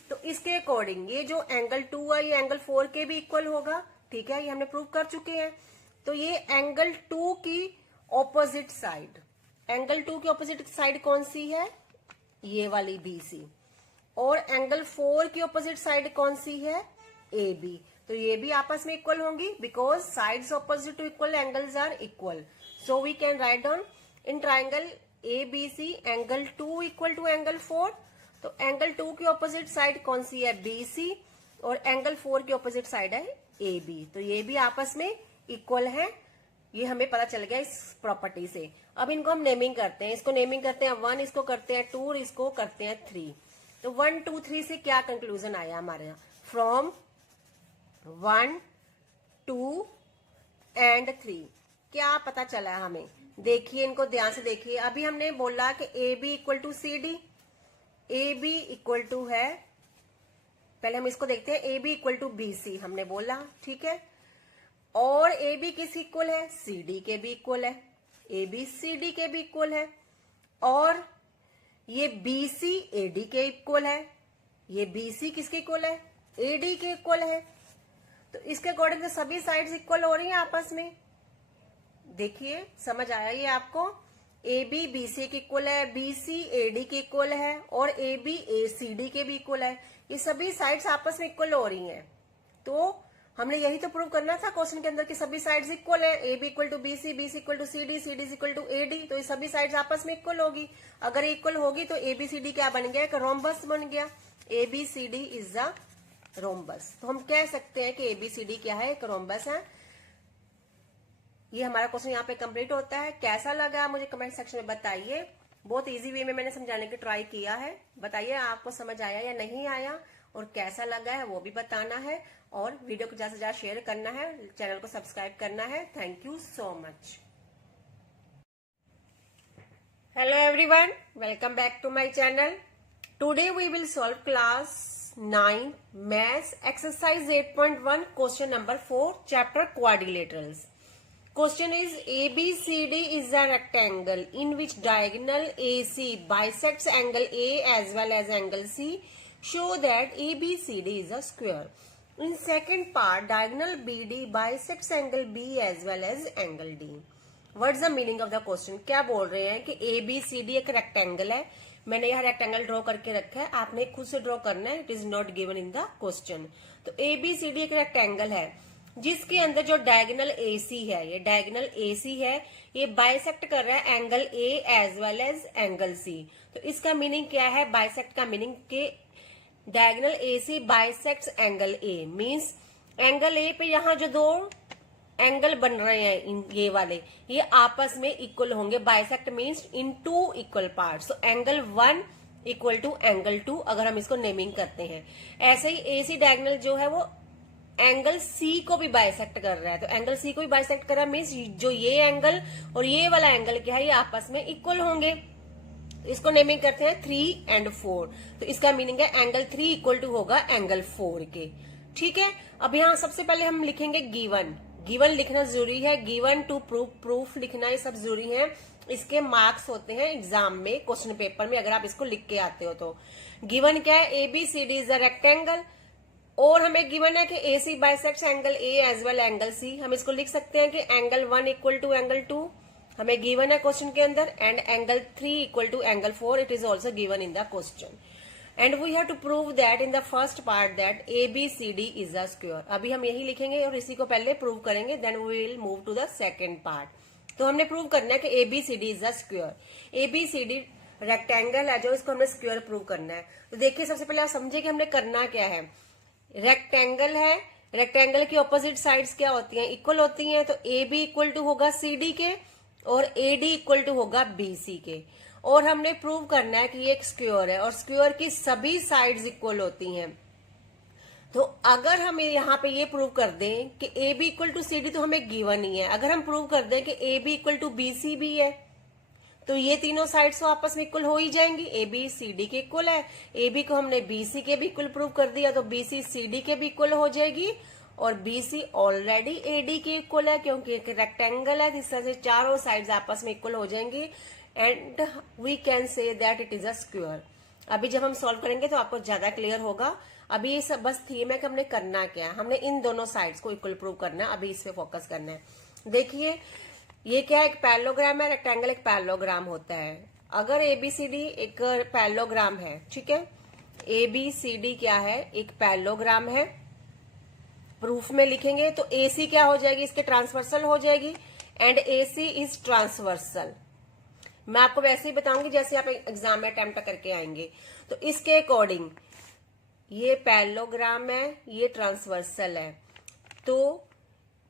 तो इसके अकॉर्डिंग ये जो एंगल 2 है ये एंगल 4 के भी इक्वल होगा, ठीक है। ये हमने प्रूव कर चुके हैं। तो ये एंगल 2 की ऑपोजिट साइड, एंगल 2 की ऑपोजिट साइड कौन सी है? ये वाली BC। और एंगल 4 की ऑपोजिट साइड कौन सी है? AB। तो ये भी आपस में इक्वल होंगी, because sides opposite to equal angles are equal. So we can write down in triangle ABC angle 2 equal to angle 4। तो एंगल 2 की ऑपोजिट साइड कौन सी है? BC। और एंगल 4 की ऑपोजिट साइड है AB। तो ये भी आपस में इक्वल है, ये हमें पता चल गया इस प्रॉपर्टी से। अब इनको हम नेमिंग करते हैं। इसको नेमिंग करते हैं 1, इसको करते हैं 2, इसको करते हैं 3। तो 1 2 3 से क्या कंक्लूजन आया हमारे यहाँ? फ्रॉम 1 2 एंड 3 क्या पता चला हमें? देखिए इनको ध्यान से देखिए। अभी हमने बोला कि AB equal to CD, AB equal to है, पहले हम इसको देखते हैं, AB इक्वल टू BC हमने बोला, ठीक है। और AB किस इक्वल है? CD के भी इक्वल है, AB CD के भी इक्वल है। और ये BC AD के इक्वल है, ये BC किसके इक्वल है? AD के इक्वल है। तो इसके अकॉर्डिंग सभी साइड्स इक्वल हो रही हैं आपस में। देखिए समझ आया ये आपको? AB BC के इक्वल है, BC AD के इक्वल है और AB CD के भी इक्वल है। ये सभी साइड्स आपस में इक्वल हो रही हैं। तो हमने यही तो प्रूव करना था क्वेश्चन के अंदर कि सभी साइड्स इक्वल है। AB equal to BC, BC equal to CD, CD equal to AD। तो ये सभी साइड्स आपस में इक्वल होगी। अगर इक्वल होगी तो ABCD क्या बन गया? एक रोम्बस बन गया। ABCD is a rhombus. तो हम कह सकते हैं कि ABCD क्या है? एक रोम्बस है। ये हमारा क्वेश्चन यहाँ पे कंप्लीट होता है। कैसा लगा मुझे कमेंट सेक्शन में बताइए। बहुत इजी वे में मैंने समझाने की ट्राई किया है। बताइए आपको समझ आया या नहीं आया और कैसा लगा है वो भी बताना है। और वीडियो को ज्यादा से ज्यादा शेयर करना है, चैनल को सब्सक्राइब करना है। Thank you so much. Hello everyone, welcome back to my channel. Today we will solve class 9 maths exercise 8.1 question number 4 chapter quadrilaterals. Question is ABCD is a rectangle in which diagonal AC bisects angle A as well as angle C. Show that ABCD is a square. In second part, diagonal BD bisects angle B as well as angle D. What is the meaning of the question, क्या बोल रहे हैं कि ABCD एक रेक्टेंगल है, मैंने यहाँ रेक्टेंगल ड्रॉ करके रखा है, आपने खुद से ड्रॉ करना है, it is not given in the question. तो ABCD एक रेक्टेंगल है जिसके अंदर जो डायगोनल AC है, ये डायगोनल AC है, ये बाइसेक्ट कर रहा है angle A as well as angle C। तो इसका मीनिंग क्या है, बाइसेक्ट का मीनिंग के diagonal AC bisects angle A, means angle A पे यहाँ जो दो एंगल बन रहे हैं ये वाले, ये आपस में इक्वल होंगे। Bisect means in two equal parts, तो एंगल 1 इक्वल टू एंगल 2 अगर हम इसको नेमिंग करते हैं। ऐसे ही AC डायगोनल जो है वो एंगल C को भी बाइसेक्ट कर रहा है, तो एंगल C को भी बाइसेक्ट कर रहा है मींस जो ये एंगल और ये वाला एंगल क्या है, ये आपस में इक्वल होंगे। इसको नेमिंग करते हैं 3 and 4, तो इसका मीनिंग है एंगल 3 इक्वल टू होगा एंगल 4 के। ठीक है, अब यहाँ सबसे पहले हम लिखेंगे गिवन, गिवन लिखना जरूरी है, गिवन टू प्रूफ लिखना, ये सब जरूरी है, इसके मार्क्स होते हैं एग्जाम में, क्वेश्चन पेपर में, अगर आप इसको लिख के आते हो तो। गिवन क्या है, ABCD इज अ रेक्टेंगल, और हमें गिवन है कि AC bisects angle A as well angle C। हम इसको लिख सकते हैं कि एंगल 1 इक्वल टू एंगल 2 हमें गिवन है क्वेश्चन के अंदर, and angle 3 equal to angle 4, it is also given in the question. And we have to prove that in the first part that ABCD is a square. अभी हम यही लिखेंगे और इसी को पहले प्रूव करेंगे, then we will move to the second part. तो हमने प्रूव करना है कि ABCD is a square. ABCD rectangle है जो, इसको हमने स्क्वायर प्रूव करना है। तो देखिए सबसे पहले आप समझे कि हमने करना क्या है। रेक्टेंगल है, रेक्टेंगल की ऑपोजिट साइड्स क्या होती हैं, इक्वल होती हैं, तो AB इक्वल टू होगा CD के और AD इक्वल टू होगा BC के। और हमने प्रूव करना है कि ये एक स्क्वायर है और स्क्वायर की सभी साइड्स इक्वल होती हैं। तो अगर हम यहाँ पे ये प्रूव कर दें कि AB इक्वल टू CD, तो हमें गिवन ही है। अगर हम प्रूव कर दें कि AB इक्वल टू BC भी है, तो ये तीनों साइड्स तो आपस में इक्वल हो ही जाएंगी। AB CD के इक्वल है, AB को हमने BC के भी इक्वल प्रूव कर दिया, तो BC CD के भी इक्वल हो जाएगी, और BC ऑलरेडी AD के इक्वल है क्योंकि एक रेक्टेंगल है, इस तरह से चारों साइड्स आपस में इक्वल हो जाएंगी, and we can say that it is a square. अभी जब हम सॉल्व करेंगे तो आपको ज्यादा क्लियर होगा। अभी ये सब बस थीम है कि हमने करना क्या है, हमने इन दोनों साइड्स को इक्वल प्रूव करना है, अभी इस पे फोकस करना है। देखिए ये क्या है, एक पैरेललोग्राम है, रेक्टेंगल एक पैरेललोग्राम होता है। अगर ABCD एक पैरेललोग्राम है, ठीक है, ABCD क्या है, एक पैरेललोग्राम है, प्रूफ में लिखेंगे तो AC क्या हो जाएगी, इसके ट्रांसवर्सल हो जाएगी, एंड AC इज ट्रांसवर्सल। मैं आपको वैसे ही बताऊंगी जैसे आप एग्जाम में अटेम्प्ट करके आएंगे। तो इसके अकॉर्डिंग ये पैरेललोग्राम है, ये ट्रांसवर्सल है, तो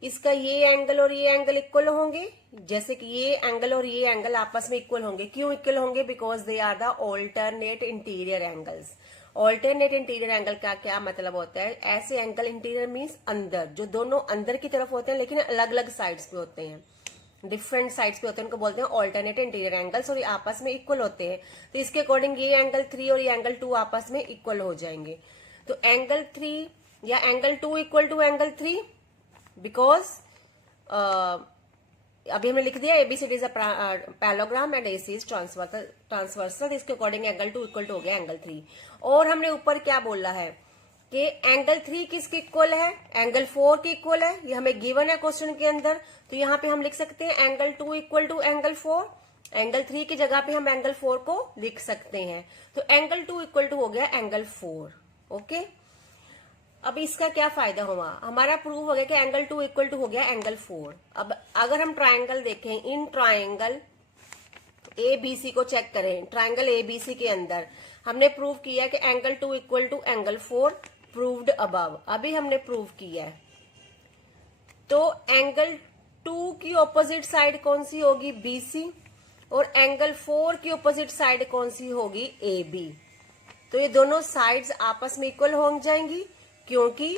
इसका ये एंगल और ये एंगल इक्वल होंगे, जैसे कि ये एंगल और ये एंगल आपस में इक्वल होंगे। क्यों इक्वल होंगे, because they are the alternate interior angles. Alternate interior angle का क्या मतलब होता है, ऐसे एंगल, इंटीरियर मीन्स अंदर, जो दोनों अंदर की तरफ होते हैं लेकिन अलग अलग साइड्स पे होते हैं, डिफरेंट साइड्स पे होते हैं, उनको बोलते हैं ऑल्टरनेट इंटीरियर एंगल्स, और ये आपस में इक्वल होते हैं। तो इसके अकॉर्डिंग ये एंगल 3 और ये एंगल 2 आपस में इक्वल हो जाएंगे। तो एंगल 3 या angle 2 equal to angle 3, because अभी हमने लिख दिया ABCD is a parallelogram and AC is transversal, इसके अकॉर्डिंग एंगल 2 इक्वल टू हो गया एंगल 3। और हमने ऊपर क्या बोला है कि एंगल 3 किसके इक्वल है, एंगल 4 के इक्वल है, ये हमें गिवन है क्वेश्चन के अंदर। तो यहाँ पे हम लिख सकते हैं angle 2 equal to angle 4, angle 3 की जगह पे हम एंगल 4 को लिख सकते हैं। तो एंगल 2 इक्वल टू हो गया एंगल 4। ओके, अब इसका क्या फायदा हुआ, हमारा प्रूव हो गया कि एंगल 2 इक्वल टू हो गया एंगल 4। अब अगर हम ट्राइंगल देखें, इन ट्राइंगल ABC को चेक करें, ट्राइंगल ABC के अंदर हमने प्रूव किया कि angle 2 equal to angle 4, proved above, अभी हमने प्रूव किया है। तो एंगल 2 की ऑपोजिट साइड कौन सी होगी, BC, और एंगल 4 की ऑपोजिट साइड कौन सी होगी, AB। तो ये दोनों साइड्स आपस में इक्वल हो जाएंगी, क्योंकि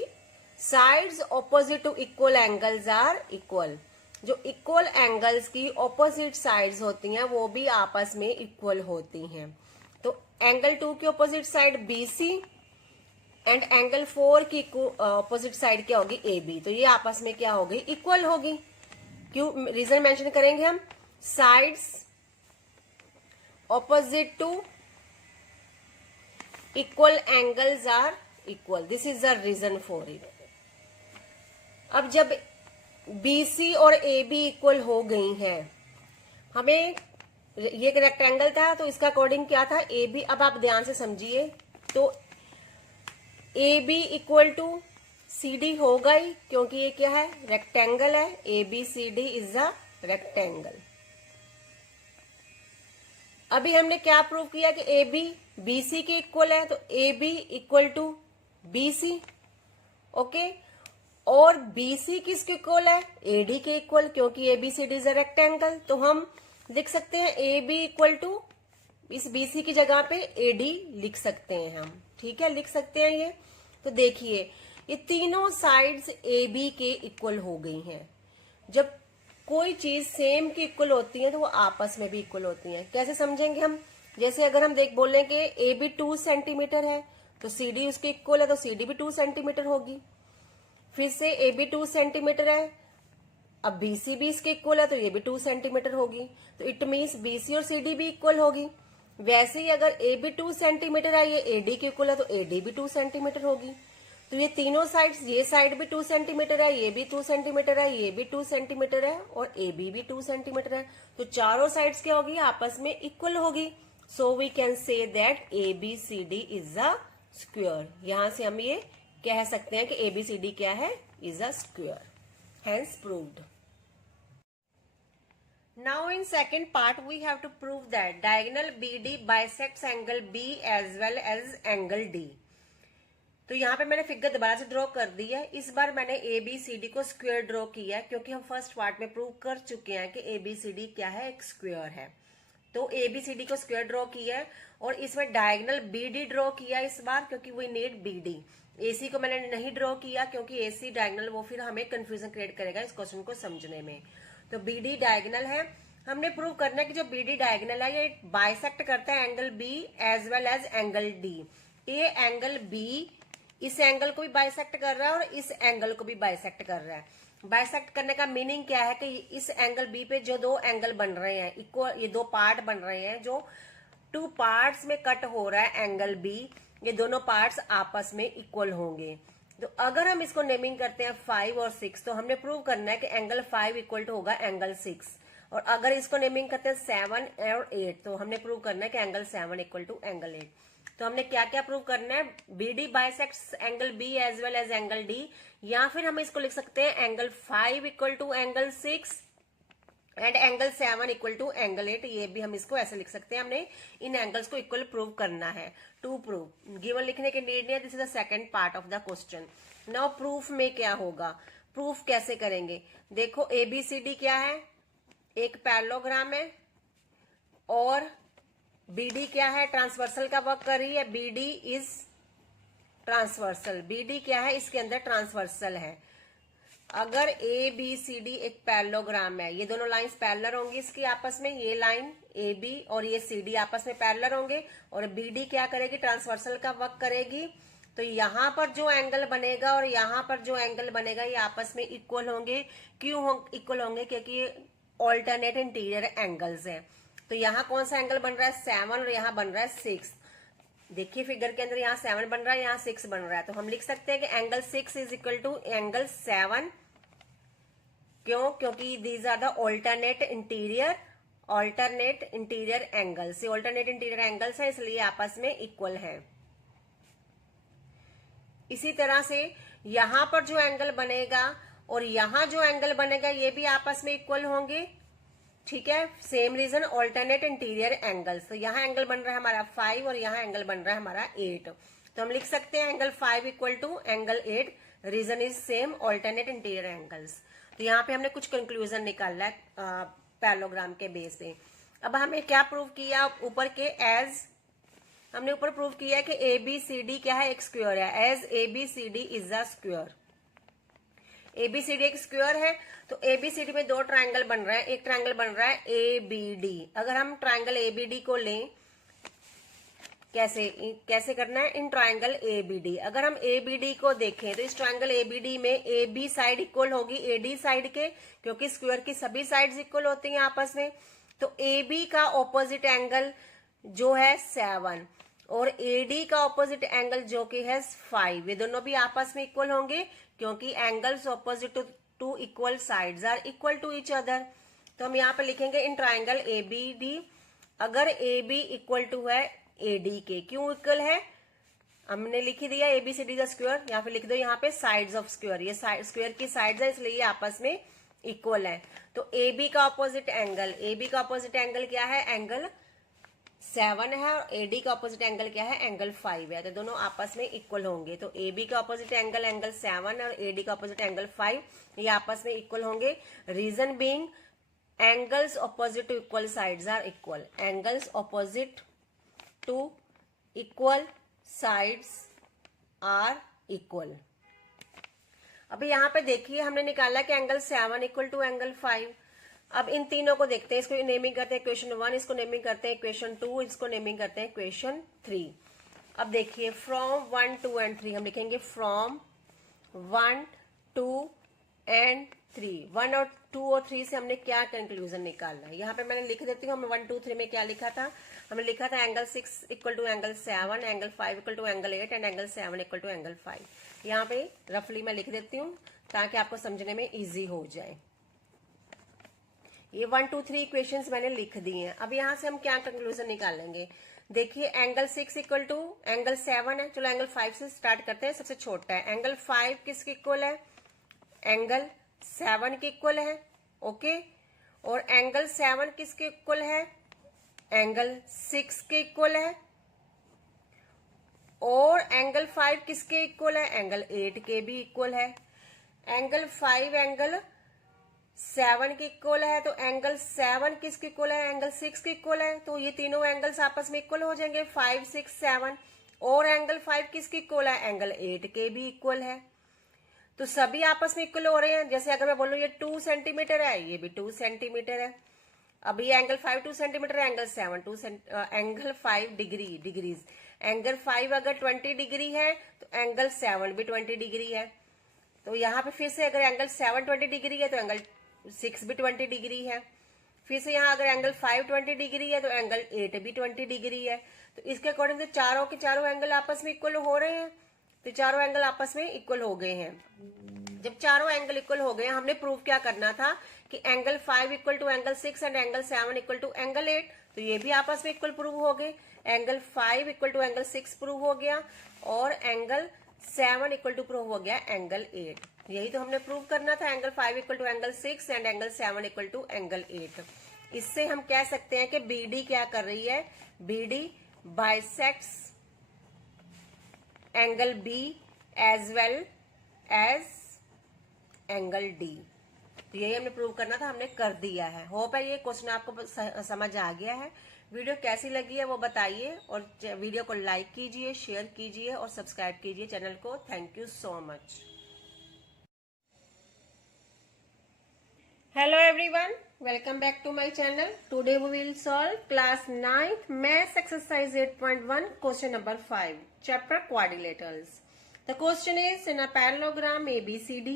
sides opposite to equal angles are equal. जो इक्वल एंगल्स की ऑपोजिट साइड्स होती हैं वो भी आपस में इक्वल होती हैं। तो एंगल 2 की opposite side BC and angle 4 की ऑपोजिट साइड क्या होगी, AB। तो ये आपस में क्या होगी, इक्वल होगी। क्यों, रीजन मेंशन करेंगे हम, sides opposite to equal angles are equal, this is the reason for it. अब जब BC और AB इक्वल हो गई हैं। हमें ये एक रेक्टेंगल था तो इसका अकॉर्डिंग क्या था, AB। अब आप ध्यान से समझिए, तो AB इक्वल टू CD होगा ही, क्योंकि ये क्या है, रेक्टेंगल है। ABCD is a rectangle. अभी हमने क्या प्रूव किया कि AB BC के इक्वल है, तो AB equal to BC। Okay, और BC किसके इक्वल है, AD के इक्वल, क्योंकि ABCD इज अ रेक्टेंगल। तो हम लिख सकते हैं AB इक्वल टू, इस BC की जगह पे AD लिख सकते हैं हम। ठीक है, लिख सकते हैं ये। तो देखिए, ये तीनों साइड्स AB के इक्वल हो गई हैं। जब कोई चीज सेम की इक्वल होती है तो वो आपस में भी इक्वल होती है। कैसे समझेंगे हम, जैसे अगर हम बोलें कि AB 2 सेंटीमीटर है तो CD उसके इक्वल है, तो CD भी 2 सेंटीमीटर होगी। फिर से AB 2 सेंटीमीटर है, अब BC भी इसके इक्वल है तो ये भी 2 सेंटीमीटर होगी। तो इट मीन्स BC और CD भी इक्वल होगी। वैसे ही अगर AB 2 सेंटीमीटर है, ये AD के इक्वल है तो AD भी 2 सेंटीमीटर होगी। तो ये तीनों साइड्स, ये साइड भी 2 सेंटीमीटर है, ये भी 2 सेंटीमीटर है, ये भी 2 सेंटीमीटर है और AB भी 2 सेंटीमीटर है। तो चारों साइड्स क्या होगी, आपस में इक्वल होगी। So we can say that ABCD is a square. यहां से हम ये कह सकते हैं कि ABCD क्या है, is a square. Hence proved. Now in second part we have to prove that diagonal BD bisects angle B as well as angle D। तो यहाँ पे मैंने फिगर दोबारा से ड्रॉ कर दी है। इस बार मैंने ABCD को स्क्वायर ड्रॉ किया है, क्योंकि हम फर्स्ट पार्ट में प्रूव कर चुके हैं कि ABCD क्या है, एक स्क्वायर है। तो ABCD को स्क्वायर ड्रॉ किया है और इसमें डायगोनल BD ड्रॉ किया इस बार, क्योंकि वी नीड BD। AC को मैंने नहीं ड्रॉ किया क्योंकि AC डायगोनल वो फिर हमें कंफ्यूजन क्रिएट करेगा इस क्वेश्चन को समझने में। तो BD डायगोनल है। हमने प्रूव करना है कि जो BD डायगोनल है ये बाइसेक्ट करता है angle B as well as angle D। ये एंगल B इस एंगल को भी बाइसेक्ट कर रहा है और इस एंगल को भी बाइसेक्ट कर रहा है। बाइसेक्ट करने का मीनिंग क्या है कि इस एंगल बी पे जो दो एंगल बन रहे हैं इक्वल, ये दो पार्ट बन रहे हैं जो 2 पार्ट्स में कट हो रहा है एंगल बी, ये दोनों पार्ट्स आपस में इक्वल होंगे। तो अगर हम इसको नेमिंग करते हैं 5 और 6, तो हमने प्रूव करना है कि एंगल 5 इक्वल टू होगा एंगल 6। और अगर इसको नेमिंग करते हैं 7 और 8, तो हमने प्रूव करना है कि एंगल 7 इक्वल टू एंगल 8। तो हमने क्या क्या प्रूव करना है, BD bisects angle B as well as angle D, या फिर हम इसको लिख सकते हैं angle 5 equal to angle 6 and angle 7 equal to angle 8। ये भी हम इसको ऐसे लिख सकते हैं। हमने इन एंगल्स को इक्वल प्रूव करना है। टू प्रूव गिवन लिखने के नीड नहीं है, this is the second part of the question. Now proof में क्या होगा, प्रूफ कैसे करेंगे। देखो ABCD क्या है, एक पैरेललोग्राम है और BD क्या है, ट्रांसवर्सल का वर्क कर रही है। BD इज ट्रांसवर्सल, BD क्या है, इसके अंदर ट्रांसवर्सल है। अगर ABCD एक पैरेललोग्राम है, ये दोनों लाइंस पैरेलल होंगी इसकी आपस में, ये लाइन AB और ये CD आपस में पैरेलल होंगे और BD क्या करेगी, ट्रांसवर्सल का वर्क करेगी। तो यहां पर जो एंगल बनेगा और यहां पर जो एंगल बनेगा ये आपस में इक्वल होंगे। क्यों इक्वल होंगे, क्योंकि ये ऑल्टरनेट इंटीरियर एंगल्स हैं। तो यहाँ कौन सा एंगल बन रहा है, 7, और यहाँ बन रहा है 6। देखिए फिगर के अंदर यहाँ 7 बन रहा है, यहाँ 6 बन रहा है। तो हम लिख सकते हैं कि angle 6 is equal to angle 7। क्यों, क्योंकि these are the alternate interior angles. ये ऑल्टरनेट इंटीरियर एंगल्स है, इसलिए आपस में इक्वल है। इसी तरह से यहां पर जो एंगल बनेगा और यहां जो एंगल बनेगा ये भी आपस में इक्वल होंगे। ठीक है, same reason, alternate interior angles. तो यहाँ एंगल बन रहा है हमारा 5 और यहाँ एंगल बन रहा है हमारा 8। तो हम लिख सकते हैं angle 5 equal to angle 8, reason is same, alternate interior angles. तो यहाँ पे हमने कुछ कंक्लूजन निकाला है पैरेललोग्राम के बेस पे। अब हमें क्या प्रूव किया ऊपर के, एज हमने ऊपर प्रूव किया है कि ABCD क्या है, एक स्क्वायर है। As ABCD is a square, ABCD एक स्क्वायर है। तो ABCD में दो ट्रायंगल बन रहा है, एक ट्रायंगल बन रहा है ABD। अगर हम ट्रायंगल ABD को लें, कैसे करना है, इन ट्रायंगल ABD। अगर हम ABD को देखें तो इस ट्रायंगल ABD में AB साइड इक्वल होगी AD साइड के, क्योंकि स्क्वायर की सभी साइड्स इक्वल होती हैं आपस में। तो AB का ऑपोजिट एंगल जो है 7 और AD का ऑपोजिट एंगल जो कि है 5, ये दोनों भी आपस में इक्वल होंगे, क्योंकि angles opposite to two equal sides are equal to each other. तो हम यहाँ पे लिखेंगे in triangle A B D, अगर ए बी इक्वल टू है ए डी के, क्यों इक्वल है, हमने लिख ही दिया एबीसीडी का स्क्वायर, यहाँ पे लिख दो यहाँ पे साइड्स ऑफ स्क्वायर, ये स्क्वायर की साइड्स है इसलिए ये आपस में इक्वल है। तो ए बी का ऑपोजिट एंगल, ए बी का ऑपोजिट एंगल क्या है, एंगल 7 है, और ए डी का ऑपोजिट एंगल क्या है, एंगल 5 है। तो दोनों आपस में इक्वल होंगे। तो ए बी का ऑपोजिट एंगल एंगल 7 और ए डी का ऑपोजिट एंगल 5, ये आपस में इक्वल होंगे। Reason being angles opposite to equal sides are equal, angles opposite to equal sides are equal. अभी यहां पे देखिए हमने निकाला कि एंगल 7 इक्वल टू एंगल 5। अब इन तीनों को देखते हैं, इसको नेमिंग करते हैं इक्वेशन 1, इसको नेमिंग करते हैं इक्वेशन 2, इसको नेमिंग करते हैं इक्वेशन 3। अब देखिए फ्रॉम 1 2 एंड 3 हम लिखेंगे फ्रॉम 1 2 एंड 3। 1 और 2 और 3 से हमने क्या कंक्लूजन निकालना है, यहाँ पे मैंने लिख देती हूँ। हमने 1 2 3 में क्या लिखा था, हमने लिखा था angle 6 equal to angle 7, angle 5 equal to angle 8 and angle 7 equal to angle 5। यहाँ पे रफली मैं लिख देती हूँ ताकि आपको समझने में इजी हो जाए। ये 1 2 3 इक्वेशंस मैंने लिख दी हैं। अब यहाँ से हम क्या कंक्लूजन निकालेंगे, देखिए एंगल 6 इक्वल टू एंगल 7 है, चलो एंगल 5 से स्टार्ट करते हैं, सबसे छोटा है। एंगल 5 किसके इक्वल है, एंगल 7 के इक्वल है, ओके। और एंगल 7 किसके इक्वल है, एंगल 6 के इक्वल है। और एंगल 5 किसके इक्वल है, एंगल 8 के भी इक्वल है। एंगल 5 एंगल 7 के इक्वल है, तो एंगल 7 किसके इक्वल है, एंगल 6 के इक्वल है। तो ये तीनों एंगल्स आपस में इक्वल हो जाएंगे, 5 6 7। और एंगल 5 किसके इक्वल है, एंगल 8 के भी इक्वल है। तो सभी आपस में इक्वल हो रहे हैं। जैसे अगर मैं बोलूं ये 2 सेंटीमीटर है, ये भी 2 सेंटीमीटर है। अब ये एंगल 5 2 सेंटीमीटर है, एंगल 7 एंगल 5 डिग्रीज। एंगल 5 अगर 20 डिग्री है तो एंगल 7 भी 20 डिग्री है। तो यहाँ पे फिर से अगर एंगल 7 20 डिग्री है तो एंगल 6 भी 20 डिग्री है। फिर से यहाँ अगर एंगल 5 20 डिग्री है तो एंगल 8 भी 20 डिग्री है। तो इसके अकॉर्डिंग से चारों के चारों एंगल आपस में इक्वल हो रहे हैं। तो चारों एंगल आपस में इक्वल हो गए हैं। जब चारों एंगल इक्वल हो गए, हमने प्रूव क्या करना था कि angle 5 equal to angle 6 and angle 7 equal to angle 8। तो ये भी आपस में इक्वल प्रूव हो गए। Angle 5 equal to angle 6 prove हो गया और एंगल 7 इक्वल टू प्रूव हो गया एंगल 8। यही तो हमने प्रूव करना था, angle 5 equal to angle 6 and angle 7 equal to angle 8। इससे हम कह सकते हैं कि बीडी क्या कर रही है, BD bisects angle B as well as angle D. तो यही हमने प्रूव करना था, हमने कर दिया है। होप है ये क्वेश्चन आपको समझ आ गया है। वीडियो कैसी लगी है वो बताइए और वीडियो को लाइक कीजिए, शेयर कीजिए और सब्सक्राइब कीजिए चैनल को। Thank you so much. Hello everyone, welcome back to my channel. Today we will solve class 9th maths exercise 8.1 question number 5 chapter quadrilaterals. The question is, in a parallelogram ABCD,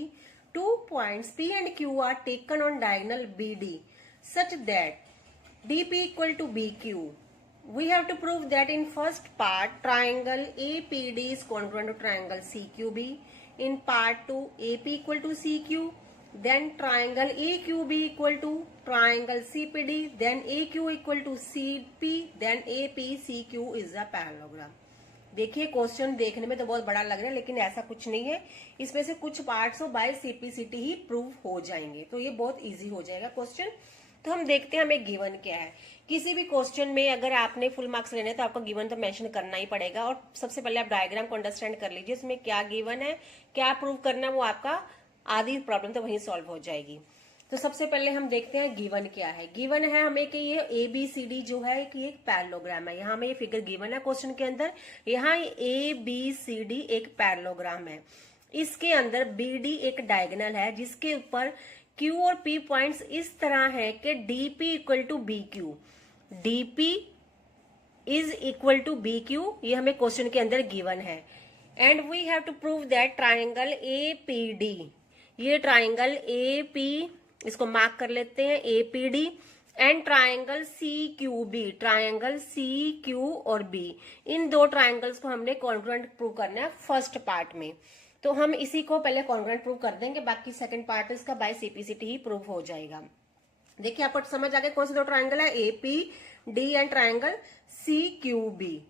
2 points P and Q are taken on diagonal BD such that DP equal to BQ. We have to prove that in first part triangle APD is congruent to triangle CQB. In part 2 AP equal to CQ. Then triangle AQB equal to triangle CPD, then AQ equal to CP, then APCQ is a parallelogram. देखिए क्वेश्चन देखने में तो बहुत बड़ा लग रहा है लेकिन ऐसा कुछ नहीं है। इसमें से कुछ पार्ट्स बाय सीपीसीटी ही प्रूव हो जाएंगे, तो ये बहुत इजी हो जाएगा क्वेश्चन। तो हम देखते हैं हमें गिवन क्या है। किसी भी क्वेश्चन में अगर आपने फुल मार्क्स लेने तो आपको गिवन तो मेंशन करना ही पड़ेगा। और सबसे पहले आप डायग्राम को अंडरस्टैंड कर लीजिए, उसमें क्या गिवन है, क्या प्रूव करना है, वो आपका आधी प्रॉब्लम तो वहीं सॉल्व हो जाएगी। तो सबसे पहले हम देखते हैं गिवन क्या है। गिवन है हमें कि ये ABCD जो है कि एक पैरेललोग्राम है। यहाँ हमें ये फिगर गिवन है क्वेश्चन के अंदर। यहाँ ABCD एक पैरेललोग्राम है, इसके अंदर BD एक डायगोनल है जिसके ऊपर Q और P पॉइंट्स इस तरह है कि DP equal to BQ, DP is equal to BQ। ये हमें क्वेश्चन के अंदर गिवन है। And we have to prove that triangle APD, ये ट्राइंगल AP, इसको मार्क कर लेते हैं APD, and triangle CQB, triangle CQ और B, इन दो ट्राइंगल्स को हमने कॉन्ग्रुएंट प्रूव करना है फर्स्ट पार्ट में। तो हम इसी को पहले कॉन्ग्रुएंट प्रूव कर देंगे, बाकी सेकंड पार्ट इसका बाय सीपीसीटी ही प्रूव हो जाएगा। देखिए आपको समझ आ गया कौन से दो ट्राइंगल है, एपीडी एंड ट्राइंगल सीक्यूबी।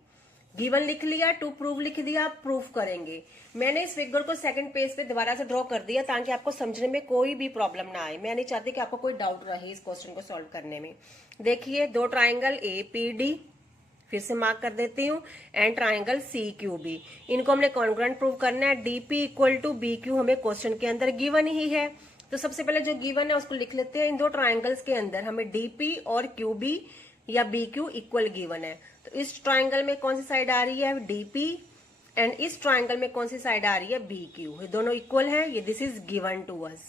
गिवन लिख लिया, टू प्रूव लिख दिया, प्रूफ करेंगे। मैंने इस फिगर को सेकंड पेज पे दोबारा से ड्रॉ कर दिया ताकि आपको समझने में कोई भी प्रॉब्लम ना आए। मैं नहीं चाहती कि आपको कोई डाउट रहे इस क्वेश्चन को सॉल्व करने में। देखिए दो ट्राइंगल एपीडी, फिर से मार्क कर देती हूँ, एंड ट्राइंगल सीक्यूबी, इनको हमने कॉन्ग्रुएंट प्रूव करना है। डीपी इक्वल टू बीक्यू हमें क्वेश्चन के अंदर गिवन ही है, तो सबसे पहले जो गिवन है उसको लिख लेते हैं। इन दो ट्राइंगल्स के अंदर हमें डीपी और क्यूबी या बीक्यू इक्वल गिवन है, तो इस ट्राइंगल में कौन सी साइड आ रही है, डीपी, एंड इस ट्राइंगल में कौन सी साइड आ रही है, बीक्यू। ये दोनों इक्वल है, ये this is given to us.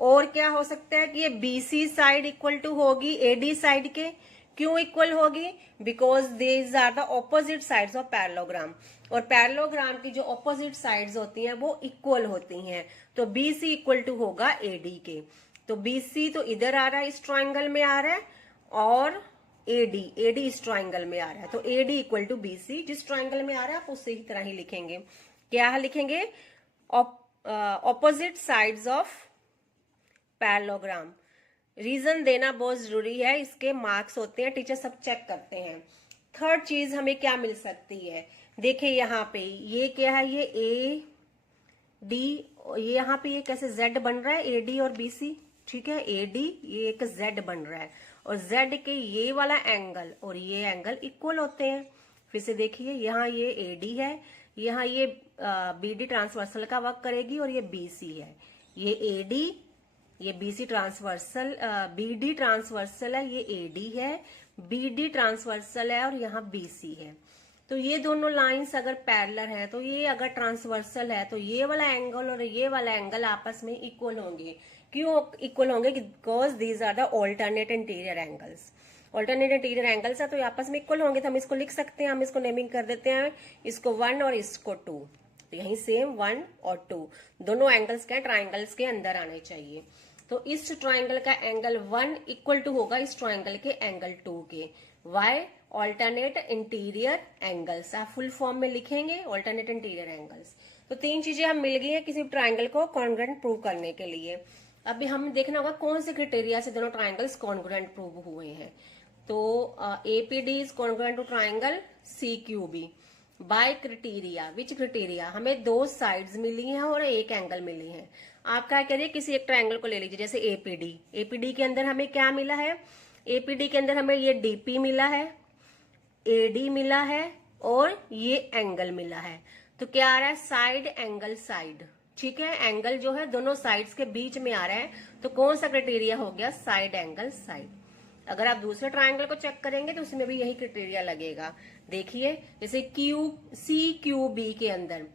और क्या हो सकता है कि ये बीसी साइड इक्वल टू होगी एडी साइड के। क्यों इक्वल होगी, because these are the opposite sides of parallelogram, और पैरेललोग्राम की जो ऑपोजिट साइड्स होती हैं वो इक्वल होती हैं, तो बीसी इक्वल टू होगा एडी के। तो बीसी तो इधर आ रहा है, इस ट्राइंगल में आ रहा है, और एडी इस ट्राइंगल में आ रहा है, तो एडी इक्वल टू बीसी। जिस ट्राइंगल में आ रहा है आप उसी तरह ही लिखेंगे। क्या लिखेंगे, opposite sides of parallelogram. Reason देना बहुत जरूरी है, इसके मार्क्स होते हैं, टीचर सब चेक करते हैं। थर्ड चीज हमें क्या मिल सकती है, देखिए यहाँ पे ये क्या है, ये ए डी, ये यहाँ पे ये कैसे जेड बन रहा है, एडी और बीसी, ठीक है, एडी ये एक जेड बन रहा है, और जेड के ये वाला एंगल और ये एंगल इक्वल होते हैं। फिर से देखिए यहाँ ये एडी है, यहाँ ये बीडी ट्रांसवर्सल का वर्क करेगी, और ये बीसी है, ये एडी, ये बीसी ट्रांसवर्सल, बीडी ट्रांसवर्सल है, ये एडी है, बीडी ट्रांसवर्सल है, और यहाँ बीसी है। तो ये दोनों लाइंस अगर पैरेलल है, तो ये अगर ट्रांसवर्सल है, तो ये वाला एंगल और ये वाला एंगल आपस में इक्वल होंगे। क्यों इक्वल होंगे, because these are the alternate interior angles. Alternate interior angles है तो ये आपस में इक्वल होंगे, तो हम इसको लिख सकते हैं, हम इसको नेमिंग कर देते हैं, इसको 1 और इसको 2। तो यही सेम 1 और 2 दोनों एंगल्स के ट्राइंगल्स के अंदर आने चाहिए। तो इस ट्राइंगल का एंगल 1 इक्वल टू होगा इस ट्राइंगल के एंगल 2 के। वाई, ऑल्टरनेट इंटीरियर एंगल्स, आप फुल फॉर्म में लिखेंगे ऑल्टरनेट इंटीरियर एंगल्स। तो तीन चीजें हम मिल गई हैं किसी ट्राइंगल को कॉन्ग्रुएंट प्रूव करने के लिए। अभी हमें देखना होगा कौन से क्राइटेरिया से दोनों ट्राइंगल्स कॉन्ग्रुएंट प्रूव हुए हैं। तो APD is congruent to triangle CQB by criteria. Which criteria, हमें दो साइड्स मिली हैं और एक एंगल मिली है। आप क्या करिए, किसी एक ट्राइंगल को ले लीजिए, जैसे एपीडी। एपीडी के अंदर हमें क्या मिला है, एपीडी के अंदर हमें ये डीपी मिला है, एडी मिला है, और ये एंगल मिला है। तो क्या आ रहा है, साइड एंगल साइड, ठीक है, एंगल जो है दोनों साइड्स के बीच में आ रहा है, तो कौन सा क्राइटेरिया हो गया, साइड एंगल साइड। अगर आप दूसरे ट्राइंगल को चेक करेंगे तो उसमें भी यही क्राइटेरिया लगेगा। देखिए जैसे सी क्यू बी के अंदर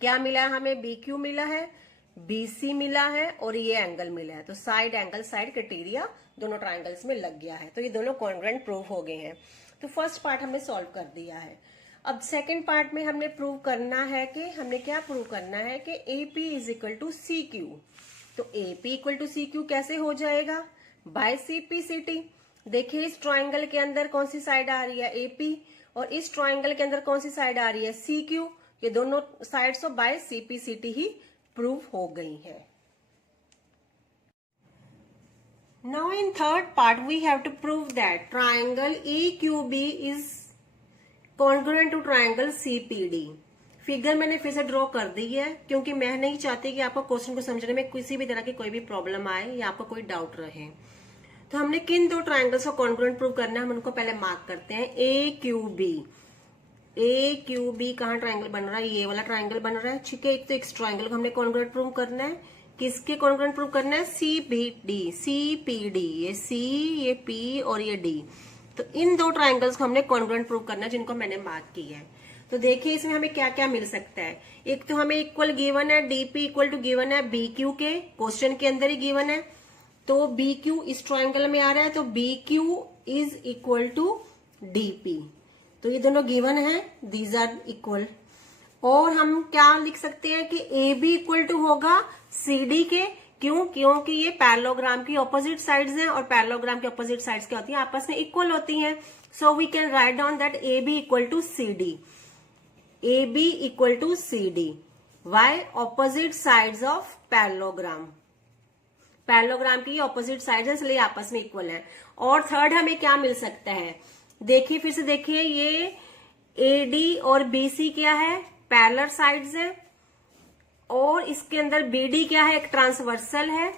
क्या मिला है हमें, बी क्यू मिला है, बीसी मिला है, और ये एंगल मिला है, तो साइड एंगल साइड क्राइटेरिया दोनों ट्राइंगल्स में लग गया है। तो ये दोनों कॉन्ग्रुएंट प्रूव हो गए हैं। तो फर्स्ट पार्ट हमने सॉल्व कर दिया है। अब सेकेंड पार्ट में हमने प्रूव करना है कि हमने क्या प्रूव करना है कि AP is equal to C Q. तो AP equal to C Q कैसे हो जाएगा, बाय CPCT। देखिए इस ट्राइंगल के अंदर कौन सी साइड आ रही है, AP, और इस ट्राइंगल के अंदर कौन सी साइड आ रही है, CQ। ये दोनों साइड्स ऑफ बाय CPCT ही प्रूव हो गई है। Now in third part we have to prove that triangle EQB is congruent to triangle CPD। Figure मैंने फिर से ड्रॉ कर दी है क्योंकि मैं नहीं चाहती कि आपको क्वेश्चन को समझने में किसी भी तरह की कोई भी प्रॉब्लम आए या आपको कोई डाउट रहे। तो हमने किन दो ट्राइंगल्स को कॉन्ग्रुएंट प्रूव करना है, हम उनको पहले मार्क करते हैं। AQB कहाँ ट्राइंगल बन रहा है, ये वाला ट्राइंगल बन रहा है, ठीक है। एक तो इस ट्राइंगल को हमने कॉन्ग्रुएंट प्रूव करना है, किसके कॉन्ग्रुएंट प्रूव करना है, CPD, ये C, ये P और ये D। तो इन दो ट्राइंगल्स को हमने कॉन्ग्रुएंट प्रूव करना है जिनको मैंने मार्क किया है। तो देखिए इसमें हमें क्या क्या मिल सकता है। एक तो हमें इक्वल गिवन है, DP इक्वल टू गिवन है BQ के, क्वेश्चन के अंदर ही गिवन है। तो BQ इस ट्राइंगल में आ रहा है, तो BQ is equal to DP। तो ये दोनों गिवन है, दीज आर इक्वल। और हम क्या लिख सकते हैं कि AB इक्वल टू होगा CD के, क्यों, क्योंकि ये पैरेललोग्राम की ऑपोजिट साइड्स हैं, और पैरेललोग्राम की ऑपोजिट साइड्स क्या होती हैं, आपस में इक्वल होती हैं। So we can write down that AB equal to CD। AB equal to CD। Why opposite sides of parallelogram, parallelogram की ऑपोजिट साइड है इसलिए आपस में इक्वल है। और थर्ड हमें क्या मिल सकता है, देखिए फिर से देखिए, ये एडी और बीसी क्या है, पैरेलल साइड्स है, और इसके अंदर बीडी क्या है, एक ट्रांसवर्सल है।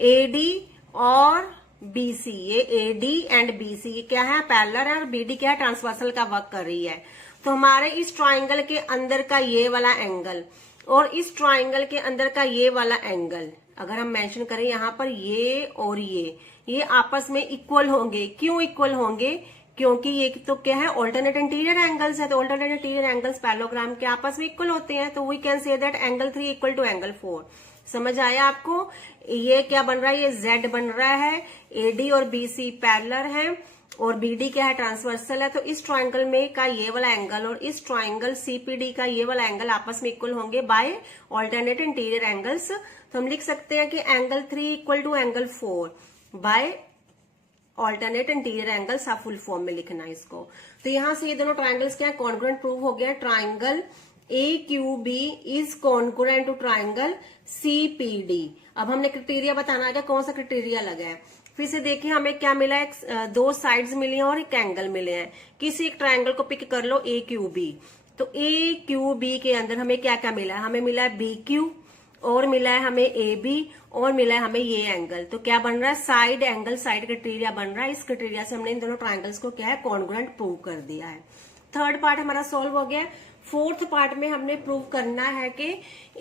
एडी और बीसी, ये एडी एंड बीसी ये क्या है, पैरेलल है, और बीडी क्या है, ट्रांसवर्सल का वर्क कर रही है। तो हमारे इस ट्राइंगल के अंदर का ये वाला एंगल और इस ट्राइंगल के अंदर का ये वाला एंगल अगर हम मेंशन करें यहाँ पर, ये और ये आपस में इक्वल होंगे। क्यों इक्वल होंगे, क्योंकि ये तो क्या है, ऑल्टरनेट इंटीरियर एंगल्स है, तो ऑल्टरनेट इंटीरियर एंगल्स पैरेललोग्राम के आपस में इक्वल होते हैं। तो we can say that angle 3 equal to angle 4। समझ आया आपको, ये क्या बन रहा है, ये Z बन रहा है, एडी और बीसी पैरेलल है और बीडी क्या है, ट्रांसवर्सल है। तो इस ट्राइंगल में का ये वाला एंगल और इस ट्राइंगल सीपीडी का ये वाला एंगल आपस में इक्वल होंगे बाय ऑल्टरनेट इंटीरियर एंगल्स। तो हम लिख सकते हैं कि angle 3 equal to angle 4 by alternate interior angles, आप फुल फॉर्म में लिखना है इसको। तो यहां से ये दोनों ट्राइंगल्स क्या है, कॉन्ग्रुएंट प्रूव हो गया। Triangle AQB is congruent to triangle CPD। अब हमने क्राइटेरिया बताना है, कौन सा क्राइटेरिया लगा है। फिर से देखिए हमें क्या मिला है, दो साइड्स मिली हैं और एक एंगल मिले हैं। किसी एक ट्राइंगल को पिक कर लो AQB, तो AQB के अंदर हमें क्या क्या मिला है, हमें मिला है BQ और मिला है हमें AB और मिला है हमें ये एंगल। तो क्या बन रहा है, साइड एंगल साइड क्राइटेरिया बन रहा है। इस क्राइटेरिया से हमने इन दोनों ट्राइंगल्स को क्या है, कॉन्ग्रुएंट प्रूव कर दिया है। थर्ड पार्ट हमारा सॉल्व हो गया। फोर्थ पार्ट में हमने प्रूव करना है कि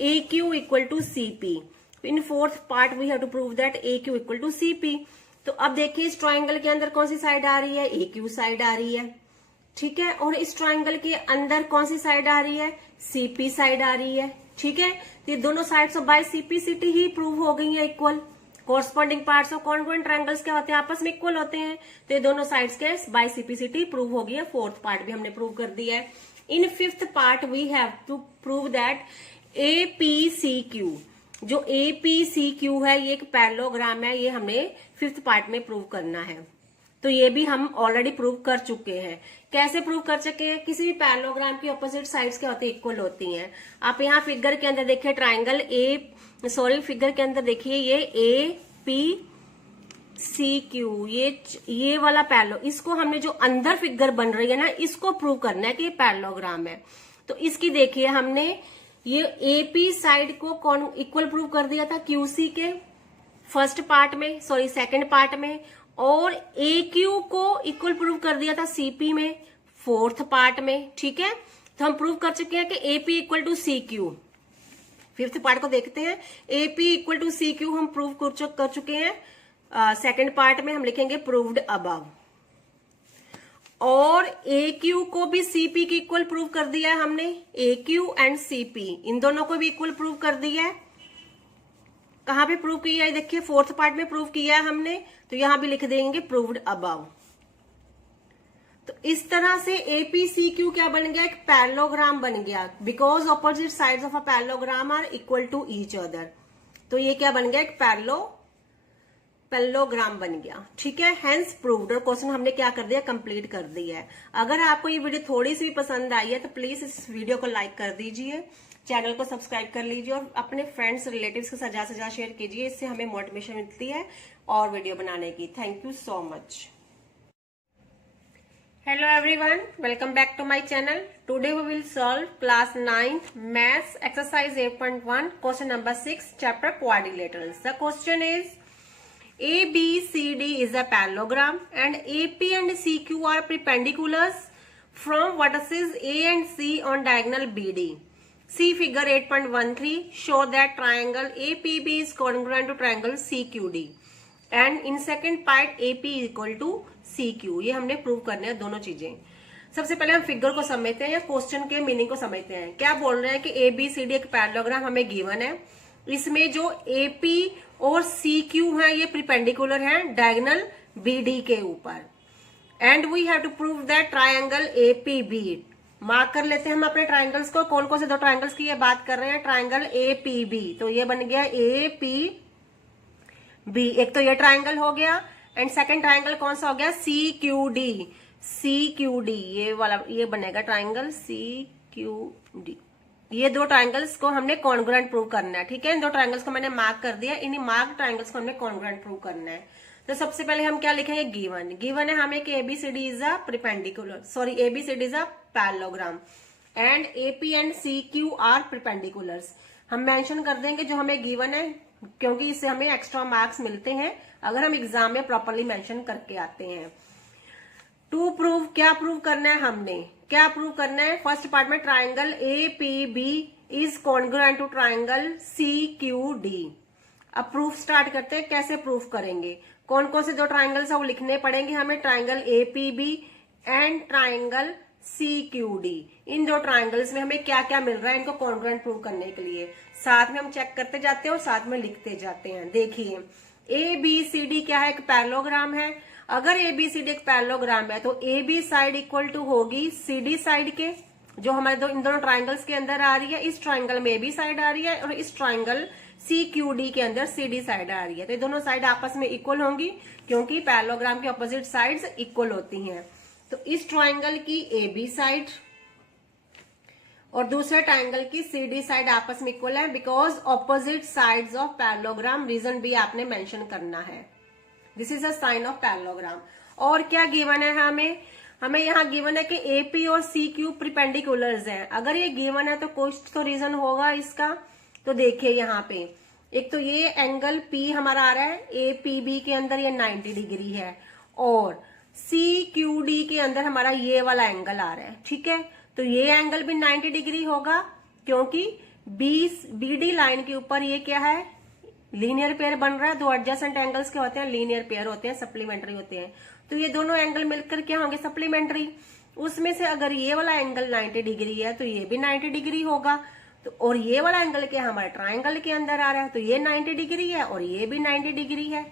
AQ equal to CP। In fourth part we have to prove that AQ equal to CP। तो अब देखिए इस ट्राइंगल के अंदर कौन सी साइड आ रही है, AQ साइड आ रही है, ठीक है। और इस ट्राइंगल के अंदर कौन सी साइड आ रही है, CP साइड आ रही है, ठीक है। तो ये दोनों साइड्स ऑफ बाय CPCT ही प्रूव हो गई है equal. Corresponding parts of congruent triangles क्या होते हैं, आपस में इक्वल होते हैं। तो ये दोनों साइड्स के बाय CPCT प्रूव हो गई है। फोर्थ पार्ट भी हमने प्रूव कर दिया है। In fifth part we have to prove that APCQ, जो APCQ है ये एक पैरेललोग्राम है, ये हमें फिफ्थ पार्ट में प्रूव करना है। तो ये भी हम ऑलरेडी प्रूव कर चुके हैं। कैसे प्रूव कर चुके हैं, किसी भी पैरेललोग्राम की ऑपोजिट साइड्स क्या होती है, इक्वल होती हैं। आप यहाँ फिगर के अंदर देखिए ट्राइंगल फिगर के अंदर देखिए ये APCQ, ये वाला पैरेललो, इसको हमने जो अंदर फिगर बन रही है ना, इसको प्रूव करना है कि ये पैरेललोग्राम है। तो इसकी देखिए हमने ये AP साइड को कौन इक्वल प्रूव कर दिया था, QC के फर्स्ट पार्ट में, सॉरी सेकंड पार्ट में, और AQ को इक्वल प्रूव कर दिया था CP में फोर्थ पार्ट में, ठीक है। तो हम प्रूव कर चुके हैं कि AP equal to CQ। Fifth part को देखते हैं, AP इक्वल टू CQ हम प्रूव कर चुके हैं। सेकंड पार्ट में हम लिखेंगे प्रूव्ड अबव। और AQ को भी CP के इक्वल प्रूव कर दिया है हमने, AQ एंड CP इन दोनों को भी इक्वल प्रूव कर दिया है। कहां पे प्रूव किया है, देखिए फोर्थ पार्ट में प्रूव किया है हमने, तो यहां भी लिख देंगे प्रूव्ड अबव। तो इस तरह से APCQ क्या बन गया, एक पैरेललोग्राम बन गया, because opposite sides of a parallelogram are equal to each other. तो ये क्या बन गया, एक पैरेललोग्राम बन गया, ठीक है। Hence proved. और क्वेश्चन हमने क्या कर दिया, कंप्लीट कर दिया है। अगर आपको ये वीडियो थोड़ी सी भी पसंद आई है तो प्लीज इस वीडियो को लाइक कर दीजिए, चैनल को सब्सक्राइब कर लीजिए और अपने फ्रेंड्स रिलेटिव्स को सजा शेयर कीजिए। इससे हमें मोटिवेशन मिलती है और वीडियो बनाने की। Thank you so much. Hello everyone, welcome back to my channel. Today we will solve class 9 maths exercise 8.1 question number 6 chapter quadrilaterals. The question is ABCD is a parallelogram and AP and CQ are perpendiculars from vertices A and C on diagonal BD. See figure 8.13 show that triangle APB is congruent to triangle CQD and in second part AP is equal to CQ। ये हमने प्रूव करने हैं दोनों चीजें। सबसे पहले हम फिगर को समझते हैं या क्वेश्चन के मीनिंग को समझते हैं। क्या बोल रहे हैं कि ABCD एक पैरेललोग्राम हमें गिवन है, इसमें जो AP और CQ है ये परपेंडिकुलर हैं डायगोनल BD के ऊपर। And we have to prove that triangle APB। Mark कर लेते हैं हम अपने ट्राइंगल्स को, कौन कौन से दो ट्राइंगल्स की ये बात कर रहे हैं, ट्राइंगल APB। तो ये बन गया APB, एक तो ये ट्राइंगल हो गया एंड सेकंड ट्राइंगल कौन सा हो गया, CQD। ये वाला ये बनेगा ट्राइंगल CQD। ये दो ट्राइंगल्स को हमने कॉन्ग्रुएंट प्रूव करना है, ठीक है। इन दो ट्राइंगल्स को मैंने मार्क कर दिया, इन्हीं मार्क ट्राइंगल्स को हमने कॉन्ग्रुएंट प्रूव करना है। तो सबसे पहले हम क्या लिखेंगे, गिवन है हमें कि ABCD is a perpendicular, sorry ABCD is a parallelogram and AP and C Q are perpendiculars. हम मेंशन कर देंगे जो हमें गिवन है, क्योंकि इससे हमें एक्स्ट्रा मार्क्स मिलते हैं अगर हम एग्जाम में प्रॉपरली मेंशन करके आते हैं। टू प्रूव, क्या प्रूव करना है हमने, क्या प्रूव करना है। फर्स्ट पार्ट में triangle A P B is congruent to triangle C Q D. अब प्रूफ स्टार्ट करते हैं, कैसे प्रूफ करेंगे, कौन कौन से दो ट्राइंगल्स है वो लिखने पड़ेंगे हमें, triangle A P B and triangle C Q D. इन दो ट्राइंगल्स में हमें क्या क्या मिल रहा है इनको कॉन्ग्रुएंट प्रूव करने के लिए। साथ में हम चेक करते जाते हैं और साथ में लिखते जाते हैं। देखिए ए बी सी डी क्या है, एक पैरेललोग्राम है। अगर ए बी सी डी एक पैरेललोग्राम है तो A B side equal to होगी सी डी साइड के, जो हमारे इन दोनों ट्राइंगल्स के अंदर आ रही है। इस ट्राइंगल में ए बी साइड आ रही है और इस ट्राइंगल सी क्यू डी के अंदर सी डी साइड आ रही है। तो ये दोनों साइड आपस में इक्वल होंगी क्योंकि पैरेललोग्राम की ऑपोजिट साइड्स इक्वल होती हैं। तो इस ट्राइंगल की ए बी साइड और दूसरे ट्राइंगल की सी डी साइड आपस में इक्वल है because opposite sides of parallelogram. Reason भी आपने मेंशन करना है, this is a sign of parallelogram. और क्या गिवन है हमें यहाँ गिवन है कि एपी और सी क्यू परपेंडिकुलर्स हैं। अगर ये गिवन है तो कुछ तो रीजन होगा इसका। तो देखिए यहाँ पे एक तो ये एंगल P हमारा आ रहा है, ए पी बी के अंदर ये 90 डिग्री है और सी क्यू डी के अंदर हमारा ये वाला एंगल आ रहा है, ठीक है। तो ये एंगल भी 90 डिग्री होगा क्योंकि बी डी लाइन के ऊपर ये क्या है, लीनियर पेयर बन रहा है। दो एडजेसेंट एंगल्स के होते हैं, लीनियर पेयर होते हैं, सप्लीमेंट्री होते हैं। तो ये दोनों एंगल मिलकर क्या होंगे, सप्लीमेंट्री। उसमें से अगर ये वाला एंगल 90 डिग्री है तो ये भी 90 डिग्री होगा। तो और ये वाला एंगल क्या हमारे ट्राइंगल के अंदर आ रहा है तो ये 90 डिग्री है और ये भी 90 डिग्री है।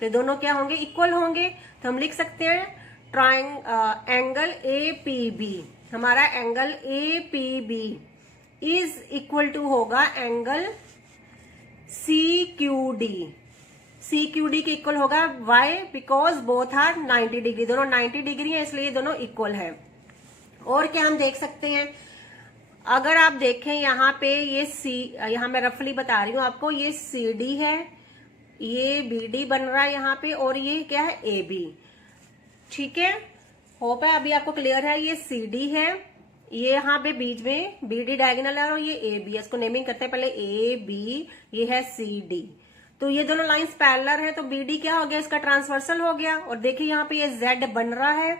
तो दोनों क्या होंगे, इक्वल होंगे। तो हम लिख सकते हैं एंगल ए पी बी, हमारा angle A P B is equal to होगा angle C Q D. C Q D के इक्वल होगा, why, because both are 90 degree, दोनों 90 डिग्री है इसलिए दोनों इक्वल है। और क्या हम देख सकते हैं, अगर आप देखें यहाँ पे ये सी, यहाँ मैं रफली बता रही हूँ आपको, ये सी डी है, ये बी डी बन रहा है यहाँ पे और ये क्या है ए बी, ठीक है। होप है अभी आपको क्लियर है। ये सी डी है, ये यहाँ पे बीच में बी डी डायगोनल है और ये ए बी है। इसको नेमिंग करते हैं पहले, ए बी, ये है सी डी। तो ये दोनों लाइंस पैरेलल है तो बी डी क्या हो गया, इसका ट्रांसवर्सल हो गया। और देखिए यहाँ पे ये जेड बन रहा है।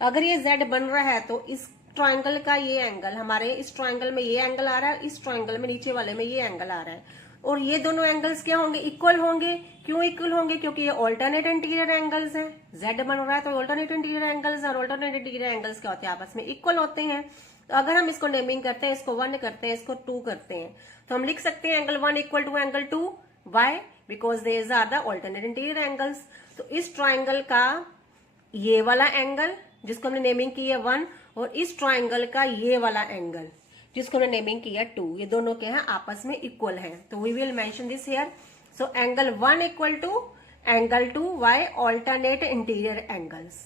अगर ये जेड बन रहा है तो इस ट्राइंगल का ये एंगल, हमारे इस ट्राइंगल में ये एंगल आ रहा है, इस ट्राइंगल में नीचे वाले में ये एंगल आ रहा है। और ये दोनों एंगल्स क्या होंगे, इक्वल होंगे। क्यों इक्वल होंगे, क्योंकि ये ऑल्टरनेट इंटीरियर एंगल्स हैं। जेड बन रहा है तो ऑल्टरनेट इंटीरियर एंगल्स और ऑल्टरनेट इंटीरियर एंगल्स क्या होते हैं, आपस में इक्वल होते हैं। तो अगर हम इसको नेमिंग करते हैं, इसको 1 करते हैं, इसको 2 करते हैं, तो हम लिख सकते हैं angle 1 equal to angle 2। Why, because these are the alternate interior angles. तो इस ट्राइंगल का ये वाला एंगल जिसको हमने नेमिंग की है 1 और इस ट्राइंगल का ये वाला एंगल जिसको हमने नेमिंग किया 2, ये दोनों क्या है, आपस में इक्वल है। तो we will mention this here. So angle 1 equal to angle 2, why, alternate interior angles.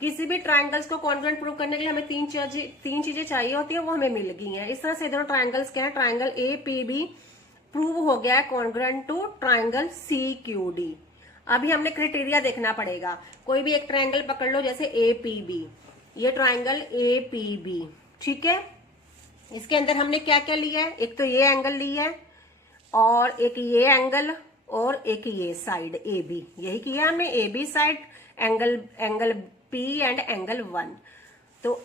किसी भी ट्राइंगल्स को कॉन्ग्रुएंट प्रूव करने के लिए हमें तीन चीजें चाहिए होती है, वो हमें मिल गई हैं। इस तरह से दोनों ट्राइंगल्स क्या है, triangle A P B prove हो गया है congruent to triangle C Q D. अभी हमने क्राइटेरिया देखना पड़ेगा। कोई भी एक ट्राइंगल पकड़ लो, जैसे ए पी बी, ये ट्राइंगल ए पी बी, ठीक है। इसके अंदर हमने क्या क्या लिया है, एक तो ये एंगल लिया है और एक ये एंगल और एक ये साइड ए बी, यही किया हमने, A B side angle P and angle 1। तो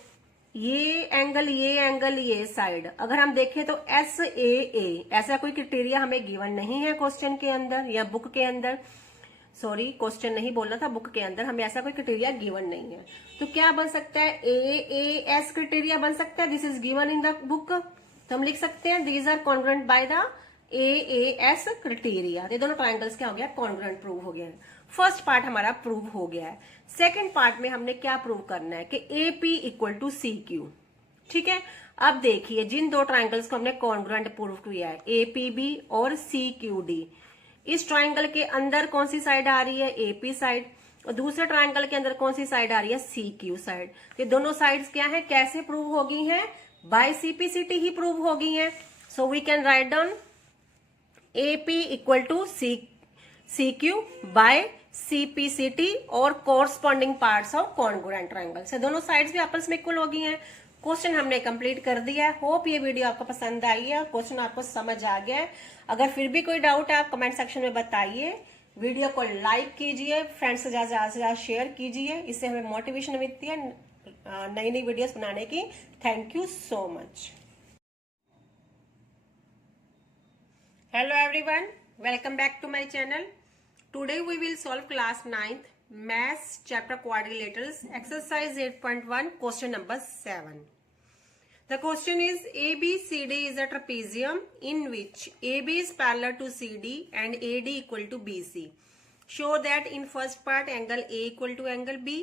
ये एंगल, ये साइड अगर हम देखें तो एस ए, ऐसा कोई क्राइटेरिया हमें गिवन नहीं है क्वेश्चन के अंदर या बुक के अंदर। सॉरी, क्वेश्चन नहीं बोलना था, बुक के अंदर हमें ऐसा कोई क्राइटेरिया गिवन नहीं है। तो क्या बन सकता है, ए एस क्राइटेरिया बन सकता है, this is given in the book. तो हम लिख सकते हैं these are congruent by the A S criteria. ये दोनों ट्राइंगल्स क्या हो गया, कॉन्ग्रुएंट प्रूव हो गया। फर्स्ट पार्ट हमारा प्रूव हो गया है। सेकेंड पार्ट में हमने क्या प्रूव करना है कि A P equal to C Q, ठीक है। अब देखिए जिन दो ट्राइंगल्स को हमने कॉन्ग्रुएंट प्रूव किया है, ए पी बी और सी क्यू डी, इस ट्राइंगल के अंदर कौन सी साइड आ रही है, एपी साइड, और दूसरे ट्राइंगल के अंदर कौन सी साइड आ रही है, सी क्यू साइड। ये दोनों साइड्स क्या है, कैसे प्रूव हो गई हैं, बाय सीपीसीटी ही प्रूव हो गई हैं। So we can write down AP equal to CQ by CPCT और corresponding parts of congruent triangle से दोनों साइड्स भी आपस में इक्वल हो गई हैं। क्वेश्चन हमने कंप्लीट कर दिया है। होप ये वीडियो आपको पसंद आई है, क्वेश्चन आपको समझ आ गया है। अगर फिर भी कोई डाउट है आप कमेंट सेक्शन में बताइए। वीडियो को लाइक कीजिए, फ्रेंड्स से ज्यादा से ज्यादा शेयर कीजिए, इससे हमें मोटिवेशन मिलती है नई नई वीडियोस बनाने की। Thank you so much. Hello everyone, welcome back to my channel. Today we will solve class 9th maths chapter quadrilaterals exercise 8.1 question number 7. The question is ABCD is a trapezium in which AB is parallel to CD and AD equal to BC. Show that in first part angle A equal to angle B,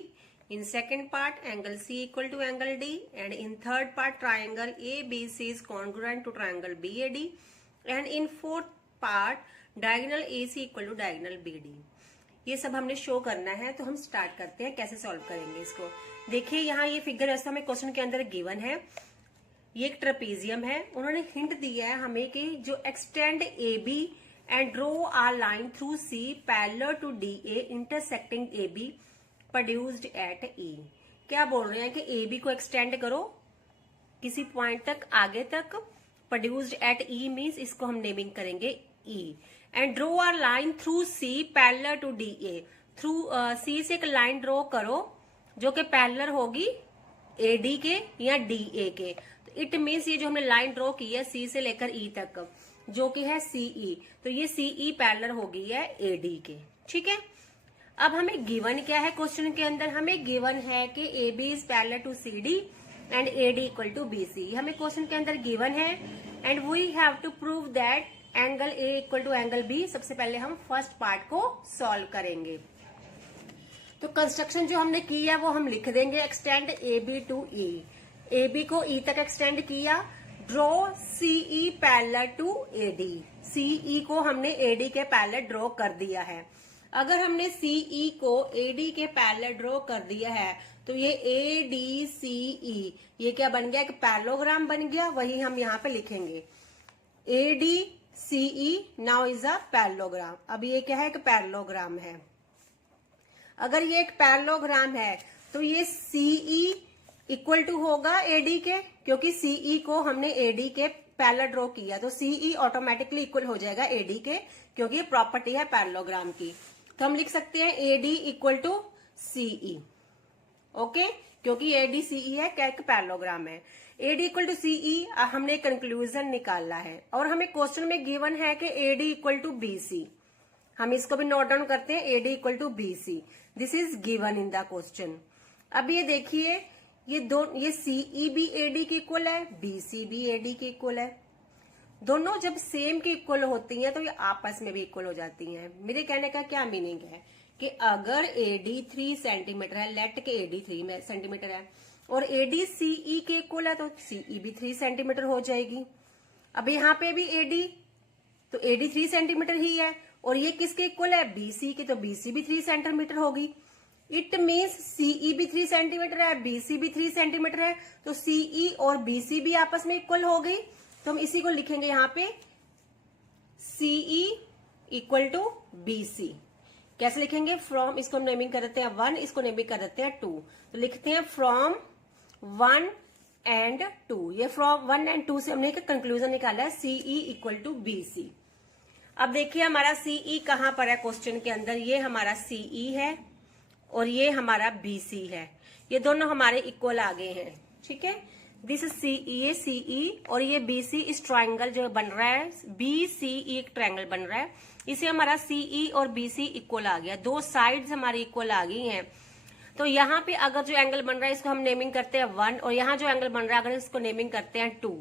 in second part angle C equal to angle D, and in third part triangle ABC is congruent to triangle BAD, and in fourth part diagonal AC equal to diagonal BD. ये सब हमने शो करना है, तो हम स्टार्ट करते हैं कैसे सॉल्व करेंगे इसको। देखिए यहाँ ये फिगर ऐसा हमें क्वेश्चन के अंदर गिवन है। ये एक ट्रेपेजियम है। उन्होंने हिंट दिया है हमें कि जो extend AB and draw a line through C parallel to DA intersecting AB produced at E। क्या बोल रहे हैं कि AB को एक्सटेंड करो किसी पॉइंट तक आगे तक, प्रोड्यूस्ड एट E मीन्स इसको हम नेमिंग करेंगे E, and draw a line through C parallel to DA। Through C से एक लाइन ड्रॉ करो जो कि पैरेलल होगी AD के या DA के। इट मीन्स ये जो हमने लाइन ड्रॉ की है C से लेकर E तक जो कि है CE, तो ये CE पैरेलल हो गई है AD के। ठीक है, अब हमें गिवन क्या है क्वेश्चन के अंदर? हमें गिवन है कि AB is parallel to CD and AD equal to BC। हमें क्वेश्चन के अंदर गिवन है and we have to prove that angle A equal to angle B। सबसे पहले हम फर्स्ट पार्ट को सॉल्व करेंगे। तो कंस्ट्रक्शन जो हमने की है वो हम लिख देंगे, extend AB to E। AB को E तक एक्सटेंड किया, draw CE parallel to AD। CE को हमने AD के पैरेलल ड्रॉ कर दिया है। अगर हमने CE को AD के पैरेलल ड्रॉ कर दिया है तो ये ADCE ये क्या बन गया? एक पैरेललोग्राम बन गया। वही हम यहाँ पे लिखेंगे ADCE now is a parallelogram. अब ये क्या है? एक पैरेललोग्राम है। अगर ये एक पैरेललोग्राम है तो ये CE इक्वल टू होगा AD के, क्योंकि CE को हमने AD के पैरेलल ड्रॉ किया, तो CE ऑटोमेटिकली इक्वल हो जाएगा AD के, क्योंकि ये प्रॉपर्टी है पैरेललोग्राम की। तो हम लिख सकते हैं AD equal to CE। Okay, क्योंकि ADCE है क्या? एक पैरेललोग्राम है। AD इक्वल टू CE हमने कंक्लूजन निकाला है और हमें क्वेश्चन में गिवन है कि AD इक्वल टू BC। हम इसको भी नोट डाउन करते हैं, AD equal to BC। This is given in the question. अब ये देखिए ये CE भी AD के इक्वल है, BC भी AD के इक्वल है। दोनों जब सेम की इक्वल होती हैं तो ये आपस में भी इक्वल हो जाती हैं। मेरे कहने का क्या मीनिंग है कि अगर AD 3 सेंटीमीटर है, लेट के AD 3 सेंटीमीटर है और AD CE के इक्वल है तो CE भी 3 सेंटीमीटर हो जाएगी। अब यहाँ पे भी AD, तो AD 3 सेंटीमीटर ही है और ये किसके इक्वल है? BC के, तो BC भी 3 सेंटीमीटर होगी। इट मीन्स CE भी 3 सेंटीमीटर है, BC भी 3 सेंटीमीटर है, तो CE और BC भी आपस में इक्वल हो गई। तो हम इसी को लिखेंगे यहाँ पे CE इक्वल टू BC। कैसे लिखेंगे? फ्रॉम, इसको नेमिंग कर देते हैं 1, इसको नेमिंग कर देते हैं 2। तो लिखते हैं फ्रॉम 1 एंड 2। ये फ्रॉम 1 एंड 2 से हमने एक कंक्लूजन निकाला है CE इक्वल टू BC। अब देखिए हमारा CE कहां पर है क्वेश्चन के अंदर? ये हमारा CE है और ये हमारा BC है। ये दोनों हमारे इक्वल आ गए हैं। ठीक है, दिस इज CE, ये CE और ये BC। इस ट्राइंगल जो बन रहा है BCE एक ट्राइंगल बन रहा है, इसे हमारा CE और BC इक्वल आ गया। दो साइड्स हमारी इक्वल आ गई हैं। तो यहाँ पे अगर जो एंगल बन रहा है इसको हम नेमिंग करते हैं 1 और यहाँ जो एंगल बन रहा है अगर इसको नेमिंग करते हैं 2,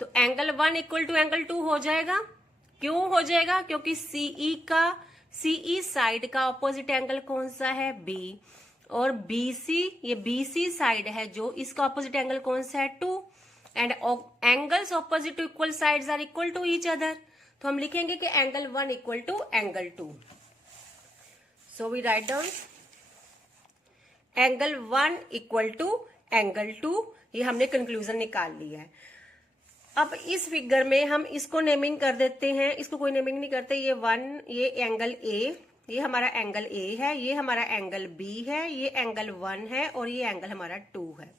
तो एंगल 1 इक्वल टू एंगल 2 हो जाएगा। क्यों हो जाएगा? क्योंकि CE साइड का ऑपोजिट एंगल कौन सा है? B, और BC, ये BC साइड है जो, इसका ऑपोजिट एंगल कौन सा है? 2, and angles opposite to equal sides are equal to each other. तो हम लिखेंगे कि angle 1 equal to angle 2। So we write down angle 1 equal to angle 2। ये हमने कंक्लूजन निकाल लिया है। अब इस फिगर में हम इसको नेमिंग कर देते हैं, इसको कोई नेमिंग नहीं करते। ये 1, ये एंगल ए, ये हमारा एंगल ए है, ये हमारा एंगल बी है, ये एंगल 1 है और ये एंगल हमारा 2 है।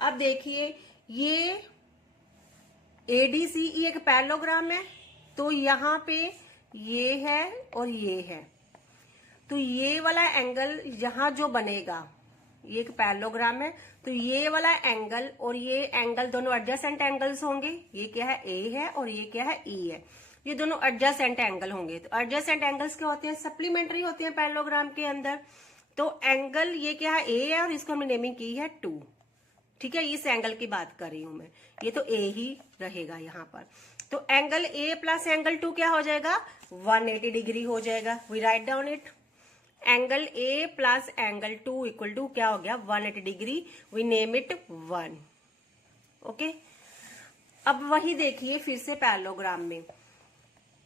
अब देखिए ये ADCE एक पैरेललोग्राम है, तो यहाँ पे ये है और ये है, तो ये वाला एंगल यहाँ जो बनेगा, ये एक पैरेललोग्राम है, तो ये वाला एंगल और ये एंगल दोनों एडजेसेंट एंगल्स होंगे। ये क्या है, ए है और ये क्या है, ई है। ये दोनों एडजेसेंट एंगल होंगे। तो एडजेसेंट एंगल्स क्या होते हैं, सप्लीमेंट्री होते हैं पैरेललोग्राम के अंदर। तो एंगल ये क्या है, ए है और इसको हमने नेमिंग की है 2। ठीक है, इस एंगल की बात कर रही हूं मैं, ये तो ए ही रहेगा यहाँ पर। तो एंगल ए प्लस एंगल 2 क्या हो जाएगा, 180 डिग्री हो जाएगा। We write down it, angle A plus angle 2 equal to क्या हो गया, 180 degree. We name it 1। Okay, अब वही देखिए फिर से पैरेललोग्राम में,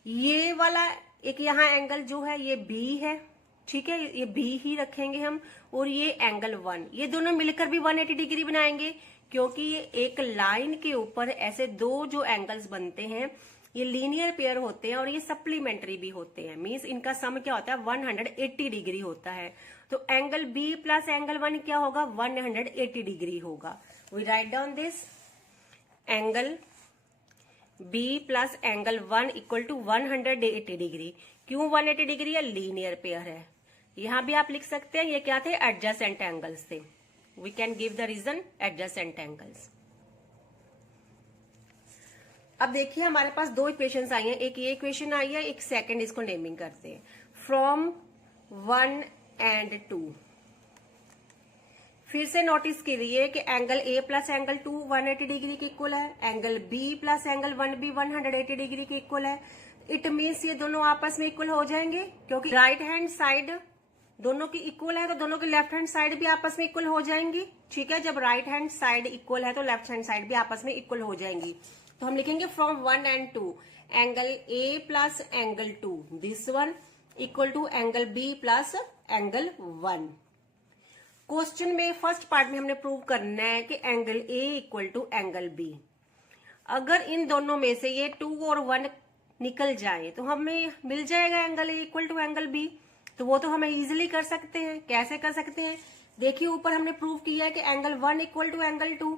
ये वाला एक यहाँ एंगल जो है ये बी है, ठीक है, ये बी ही रखेंगे हम, और ये एंगल 1, ये दोनों मिलकर भी 180 डिग्री बनाएंगे, क्योंकि ये एक लाइन के ऊपर ऐसे दो जो एंगल्स बनते हैं ये लीनियर पेयर होते हैं और ये सप्लीमेंट्री भी होते हैं। मींस इनका सम क्या होता है, 180 डिग्री होता है। तो एंगल बी प्लस एंगल 1 क्या होगा, 180 डिग्री होगा। We write down this, angle B plus angle 1 equal to 180 degree. क्यों 180 डिग्री है, लीनियर पेयर है। यहां भी आप लिख सकते हैं ये क्या थे, एडजेसेंट एंगल्स थे। We can give the reason adjacent angles. अब देखिए हमारे पास दो इक्वेशंस आई हैं, एक ये इक्वेशन आई है, एक सेकंड, इसको नेमिंग करते हैं। फ्रॉम 1 and 2, फिर से नोटिस कीजिए कि angle A plus angle 2 180 degree के इक्वल है, एंगल बी प्लस एंगल 1 भी 180 डिग्री के इक्वल है। इट मीन्स ये दोनों आपस में इक्वल हो जाएंगे, क्योंकि राइट हैंड साइड दोनों की इक्वल है तो दोनों की लेफ्ट हैंड साइड भी आपस में इक्वल हो जाएंगी। ठीक है, जब राइट हैंड साइड इक्वल है तो लेफ्ट हैंड साइड भी आपस में इक्वल हो जाएंगी। तो हम लिखेंगे from 1 and 2, angle A plus angle 2 this one equal to angle B plus angle 1। Question में फर्स्ट पार्ट में हमने प्रूव करना है कि angle A equal to angle B. अगर इन दोनों में से ये 2 और 1 निकल जाए तो हमें मिल जाएगा angle A equal to angle B. तो वो तो हम इजीली कर सकते हैं। कैसे कर सकते हैं, देखिए ऊपर हमने प्रूव किया है कि एंगल 1 इक्वल टू एंगल 2,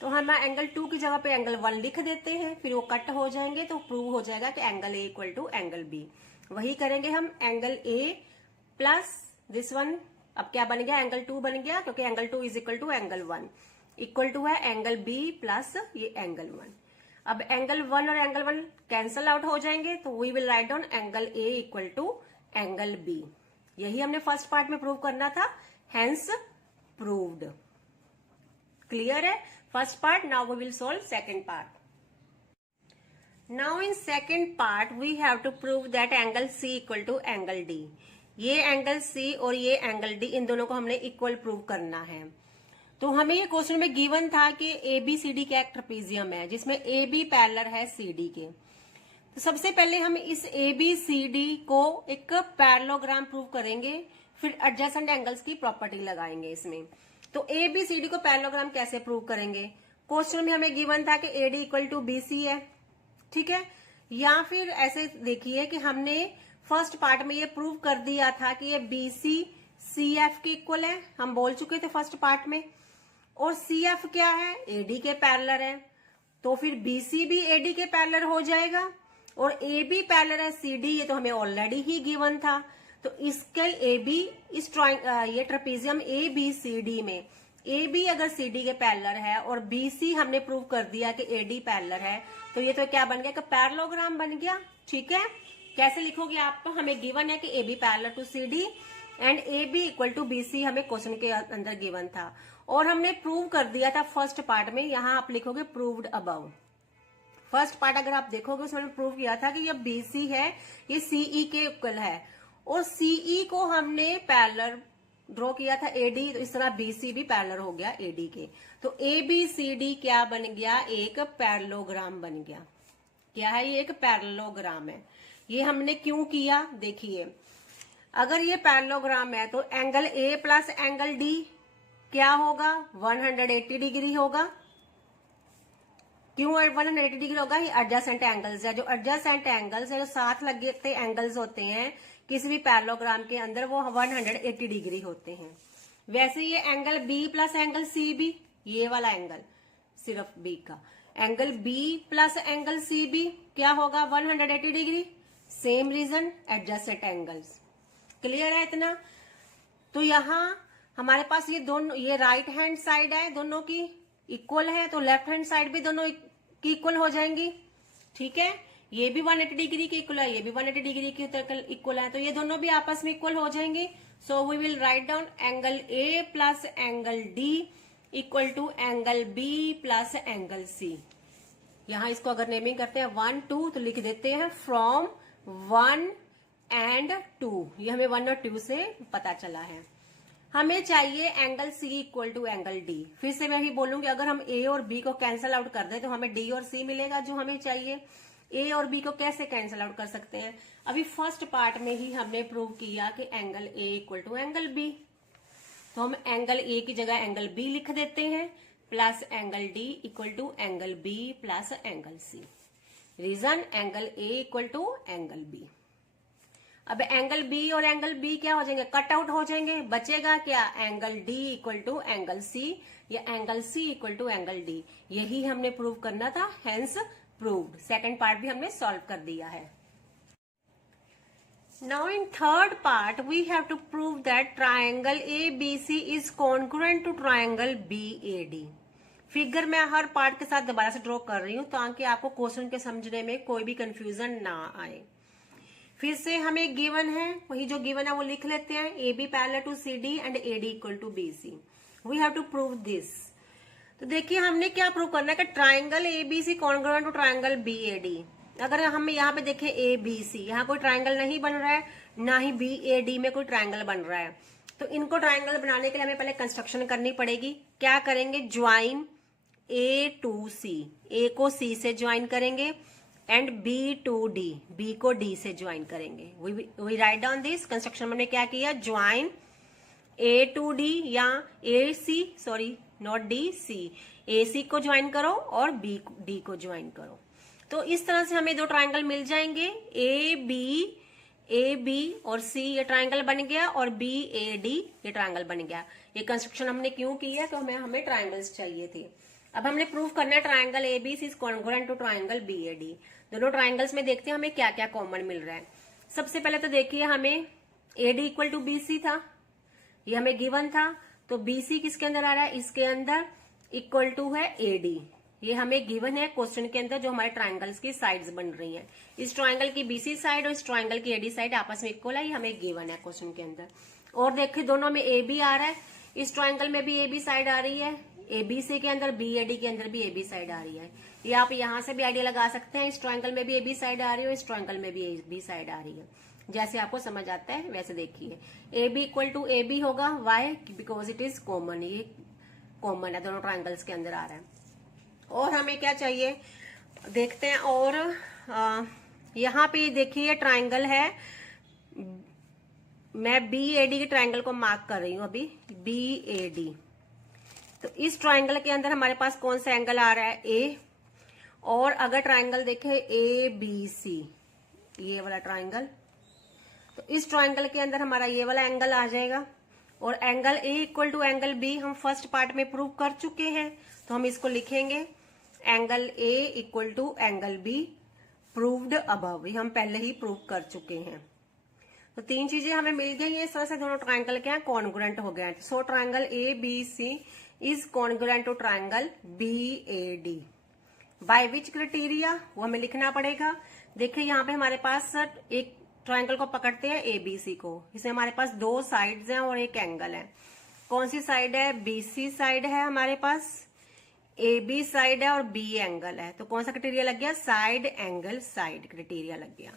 तो हम एंगल 2 की जगह पे एंगल 1 लिख देते हैं, फिर वो कट हो जाएंगे तो प्रूव हो जाएगा कि angle A equal to angle B. वही करेंगे हम, angle A plus this one, अब क्या बन गया, एंगल 2 बन गया, क्योंकि angle 2 is equal to angle 1 equal to है एंगल बी प्लस ये एंगल 1। अब एंगल 1 और एंगल 1 कैंसल आउट हो जाएंगे, तो we will write down angle A equal to angle B. यही हमने फर्स्ट पार्ट में प्रूव करना था, हेंस प्रूव्ड। क्लियर है first part. Now we will solve second part. Now in second part we have to prove that angle C equal to angle D. ये एंगल C और ये एंगल D, इन दोनों को हमने इक्वल प्रूव करना है। तो हमें ये क्वेश्चन में गिवन था कि ABCD का एक ट्रेपेजियम है जिसमें AB पैरेलल है CD के। तो सबसे पहले हम इस ABCD को एक पैरेललोग्राम प्रूव करेंगे, फिर एडजेसेंट एंगल्स की प्रॉपर्टी लगाएंगे इसमें। तो ABCD को पैरेललोग्राम कैसे प्रूव करेंगे, क्वेश्चन में हमें गिवन था कि AD इक्वल टू BC है, ठीक है। या फिर ऐसे देखिए कि हमने फर्स्ट पार्ट में ये प्रूव कर दिया था कि ये BC CF के इक्वल है, हम बोल चुके थे फर्स्ट पार्ट में। और CF क्या है, AD के पैरेलल है, तो फिर BC भी AD के पैरेलल हो जाएगा। और AB पैरेलल है CD, ये तो हमें ऑलरेडी ही गिवन था। तो इसके AB इस ये ट्रेपेजियम ABCD में AB अगर CD के पैरेलल है और BC हमने प्रूव कर दिया कि AD पैरेलल है, तो ये तो क्या बन गया, कि पैरेललोग्राम बन गया। ठीक है, कैसे लिखोगे आप, तो हमें गिवन है कि AB parallel to CD and AB equal to BC हमें क्वेश्चन के अंदर गिवन था और हमने प्रूव कर दिया था फर्स्ट पार्ट में। यहां आप लिखोगे प्रूव्ड अबव। फर्स्ट पार्ट अगर आप देखोगे उसमें प्रूव किया था कि ये BC है, ये CE के इक्वल है, और CE को हमने पैरेलल ड्रॉ किया था AD, तो इस तरह BC भी पैरेलल हो गया AD के। तो ABCD क्या बन गया, एक पैरेललोग्राम बन गया। क्या है, ये एक पैरेललोग्राम है। ये हमने क्यों किया, देखिए अगर ये पैरेललोग्राम है तो angle A plus angle D क्या होगा, 180 डिग्री होगा। क्यों 180 डिग्री होगा, ये एडजेसेंट एंगल्स है। जो एडजेसेंट एंगल्स है, जो साथ लगते एंगल्स होते हैं किसी भी पैरेललोग्राम के अंदर, वो 180 डिग्री होते हैं। वैसे ये angle B plus angle C B, ये वाला एंगल सिर्फ बी का angle B plus angle C B क्या होगा, 180 degree. Same reason, adjacent angles. Clear है इतना। तो यहाँ हमारे पास ये दोनों, ये राइट हैंड साइड है दोनों की इक्वल है, तो लेफ्ट हैंड साइड भी दोनों की इक्वल हो जाएंगी। ठीक है, ये भी 180 डिग्री की इक्वल है, ये भी 180 डिग्री की इक्वल है, तो ये दोनों भी आपस में इक्वल हो जाएंगी। So we will write down angle A plus angle D equal to angle B plus angle C. यहां इसको अगर नेमिंग करते हैं 1 2 तो लिख देते हैं फ्रॉम 1 एंड 2। ये हमें 1 और 2 से पता चला है। हमें चाहिए angle C equal to angle D. फिर से मैं ही बोलूंगी, अगर हम ए और बी को कैंसिल आउट कर दें तो हमें डी और सी मिलेगा जो हमें चाहिए। ए और बी को कैसे कैंसिल आउट कर सकते हैं, अभी फर्स्ट पार्ट में ही हमने प्रूव किया कि angle A equal to angle B. तो हम एंगल ए की जगह एंगल बी लिख देते हैं plus angle D equal to angle B plus angle C. Reason, angle A equal to angle B. अब एंगल बी और एंगल बी क्या हो जाएंगे, कट आउट हो जाएंगे। बचेगा क्या, angle D equal to angle C या angle C equal to angle D. यही हमने प्रूव करना था, हेंस प्रूव्ड। सेकंड पार्ट भी हमने सॉल्व कर दिया है। Now in third part we have to prove that triangle ABC is congruent to triangle BAD। Figure मैं हर पार्ट के साथ दोबारा से ड्रॉ कर रही हूं ताकि आपको क्वेश्चन के समझने में कोई भी कंफ्यूजन ना आए। फिर से हमें गिवन है, वही जो गिवन है वो लिख लेते हैं। AB parallel to CD and AD equal to BC। We have to prove this. तो देखिए हमने क्या प्रूव करना है कि triangle ABC congruent to triangle BAD। अगर हम यहाँ पे देखें ABC, यहाँ कोई ट्राइंगल नहीं बन रहा है, ना ही BAD में कोई ट्राइंगल बन रहा है। तो इनको ट्राइंगल बनाने के लिए हमें पहले कंस्ट्रक्शन करनी पड़ेगी। क्या करेंगे, join A to C, A को C से ज्वाइन करेंगे and B to D, B को D से ज्वाइन करेंगे। We write down this construction. हमने क्या किया, ज्वाइन A टू D या AC, sorry not D, C, AC को ज्वाइन करो और B D को ज्वाइन करो। तो इस तरह से हमें दो ट्राइंगल मिल जाएंगे। AB और C ये ट्राइंगल बन गया और BAD ये ट्राइंगल बन गया। ये कंस्ट्रक्शन हमने क्यों की है, तो हमें ट्राइंगल्स चाहिए थे। अब हमने प्रूव करना है triangle ABC is congruent to triangle BAD। दोनों ट्राइंगल्स में देखते हैं हमें क्या क्या कॉमन मिल रहा है। सबसे पहले तो देखिए हमें AD इक्वल टू BC था, ये हमें गिवन था। तो BC किसके अंदर आ रहा है, इसके अंदर इक्वल टू है AD। ये हमें गिवन है क्वेश्चन के अंदर, जो हमारे ट्राइंगल्स की साइड्स बन रही हैं। इस ट्राइंगल की BC साइड और इस ट्राइंगल की AD साइड आपस में इक्वल है, ये हमें गिवन है क्वेश्चन के अंदर। और देखिए दोनों में AB आ रहा है, इस ट्राइंगल में भी AB साइड आ रही है, ABC के अंदर BAD के अंदर भी AB साइड आ रही है। ये आप यहां से भी आइडिया लगा सकते हैं, इस ट्राइंगल में भी AB साइड आ रही है, इस ट्राइंगल में भी AB साइड आ रही है। जैसे आपको समझ आता है वैसे देखिए। AB इक्वल टू AB होगा, why, because it is common, ये कॉमन है, दोनों ट्राइंगल्स के अंदर आ रहा है। और हमें क्या चाहिए देखते हैं। और यहाँ पे देखिए ट्राइंगल है, मैं BAD के ट्राइंगल को मार्क कर रही हूं अभी, BAD। तो इस ट्राइंगल के अंदर हमारे पास कौन सा एंगल आ रहा है, A। और अगर ट्राइंगल देखें ABC, ये वाला ट्राइंगल, तो इस ट्राइंगल के अंदर हमारा ये वाला एंगल आ जाएगा। और angle A equal to angle B हम फर्स्ट पार्ट में प्रूव कर चुके हैं, तो हम इसको लिखेंगे angle A equal to angle B proved above. ये हम पहले ही प्रूव कर चुके हैं। तो तीन चीजें हमें मिल गई है। इस तरह से दोनों ट्राइंगल क्या है, कॉन्ग्रुएंट हो गए हैं। So triangle ABC is congruent to triangle BAD by which criteria, वो हमें लिखना पड़ेगा। देखिए यहाँ पे हमारे पास एक ट्राइंगल को पकड़ते हैं ABC को, इसमें हमारे पास दो साइड्स हैं और एक एंगल है। कौन सी साइड है, BC साइड है हमारे पास, AB साइड है और B एंगल है। तो कौन सा क्राइटेरिया लग गया, साइड एंगल साइड क्राइटेरिया लग गया।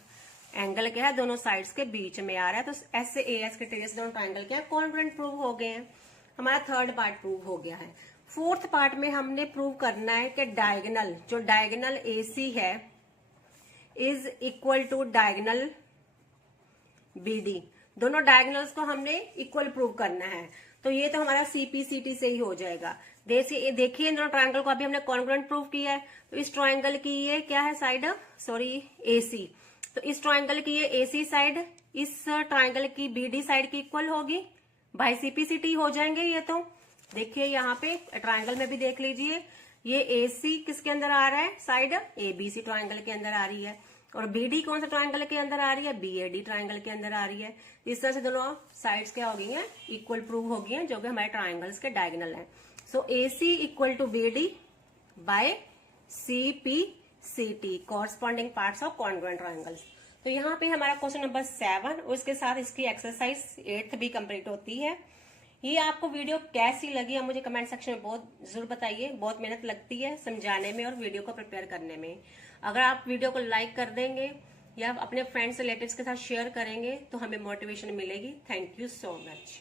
एंगल क्या है, दोनों साइड्स के बीच में आ रहा है, तो S से AS क्राइटेरिया से दोनों ट्राइंगल क्या है, कॉन्ग्रुएंट प्रूव हो गए हैं। हमारा थर्ड पार्ट प्रूव हो गया है। फोर्थ पार्ट में हमने प्रूव करना है कि डायगोनल, जो डायगोनल AC है is equal to diagonal BD। दोनों डायगोनल्स को हमने इक्वल प्रूव करना है। तो ये तो हमारा सीपीसीटी से ही हो जाएगा। देखिए इन दोनों ट्रायंगल को अभी हमने कॉन्ग्रुएंट प्रूव किया है। तो इस ट्रायंगल की ये क्या है साइड, सॉरी एसी, तो इस ट्रायंगल की ये एसी साइड इस ट्रायंगल की बीडी साइड की इक्वल होगी, बाय सीपीसीटी हो जाएंगे ये। तो देखिए यहाँ पे ट्रायंगल में भी देख लीजिए, ये एसी किसके अंदर आ रहा है, साइड एबीसी ट्रायंगल के अंदर आ रही है, और बीडी कौन सा ट्रायंगल के अंदर आ रही है, बीएडी ट्रायंगल के अंदर आ रही है। इस तरह से दोनों साइड्स क्या हो गई हैं, इक्वल प्रूव हो गई हैं, जो कि हमारे ट्रायंगल्स के डायगोनल हैं। So AC equal to BD by CPCT, corresponding parts of congruent triangles. तो यहाँ पे हमारा क्वेश्चन नंबर 7 और उसके साथ इसकी एक्सरसाइज 8 भी कंप्लीट होती है। ये आपको वीडियो कैसी लगी आप मुझे कमेंट सेक्शन में बहुत जरूर बताइए। बहुत मेहनत लगती है समझाने में और वीडियो को प्रिपेयर करने में। अगर आप वीडियो को लाइक कर देंगे या अपने फ्रेंड्स रिलेटिव्स के साथ शेयर करेंगे तो हमें मोटिवेशन मिलेगी। Thank you so much.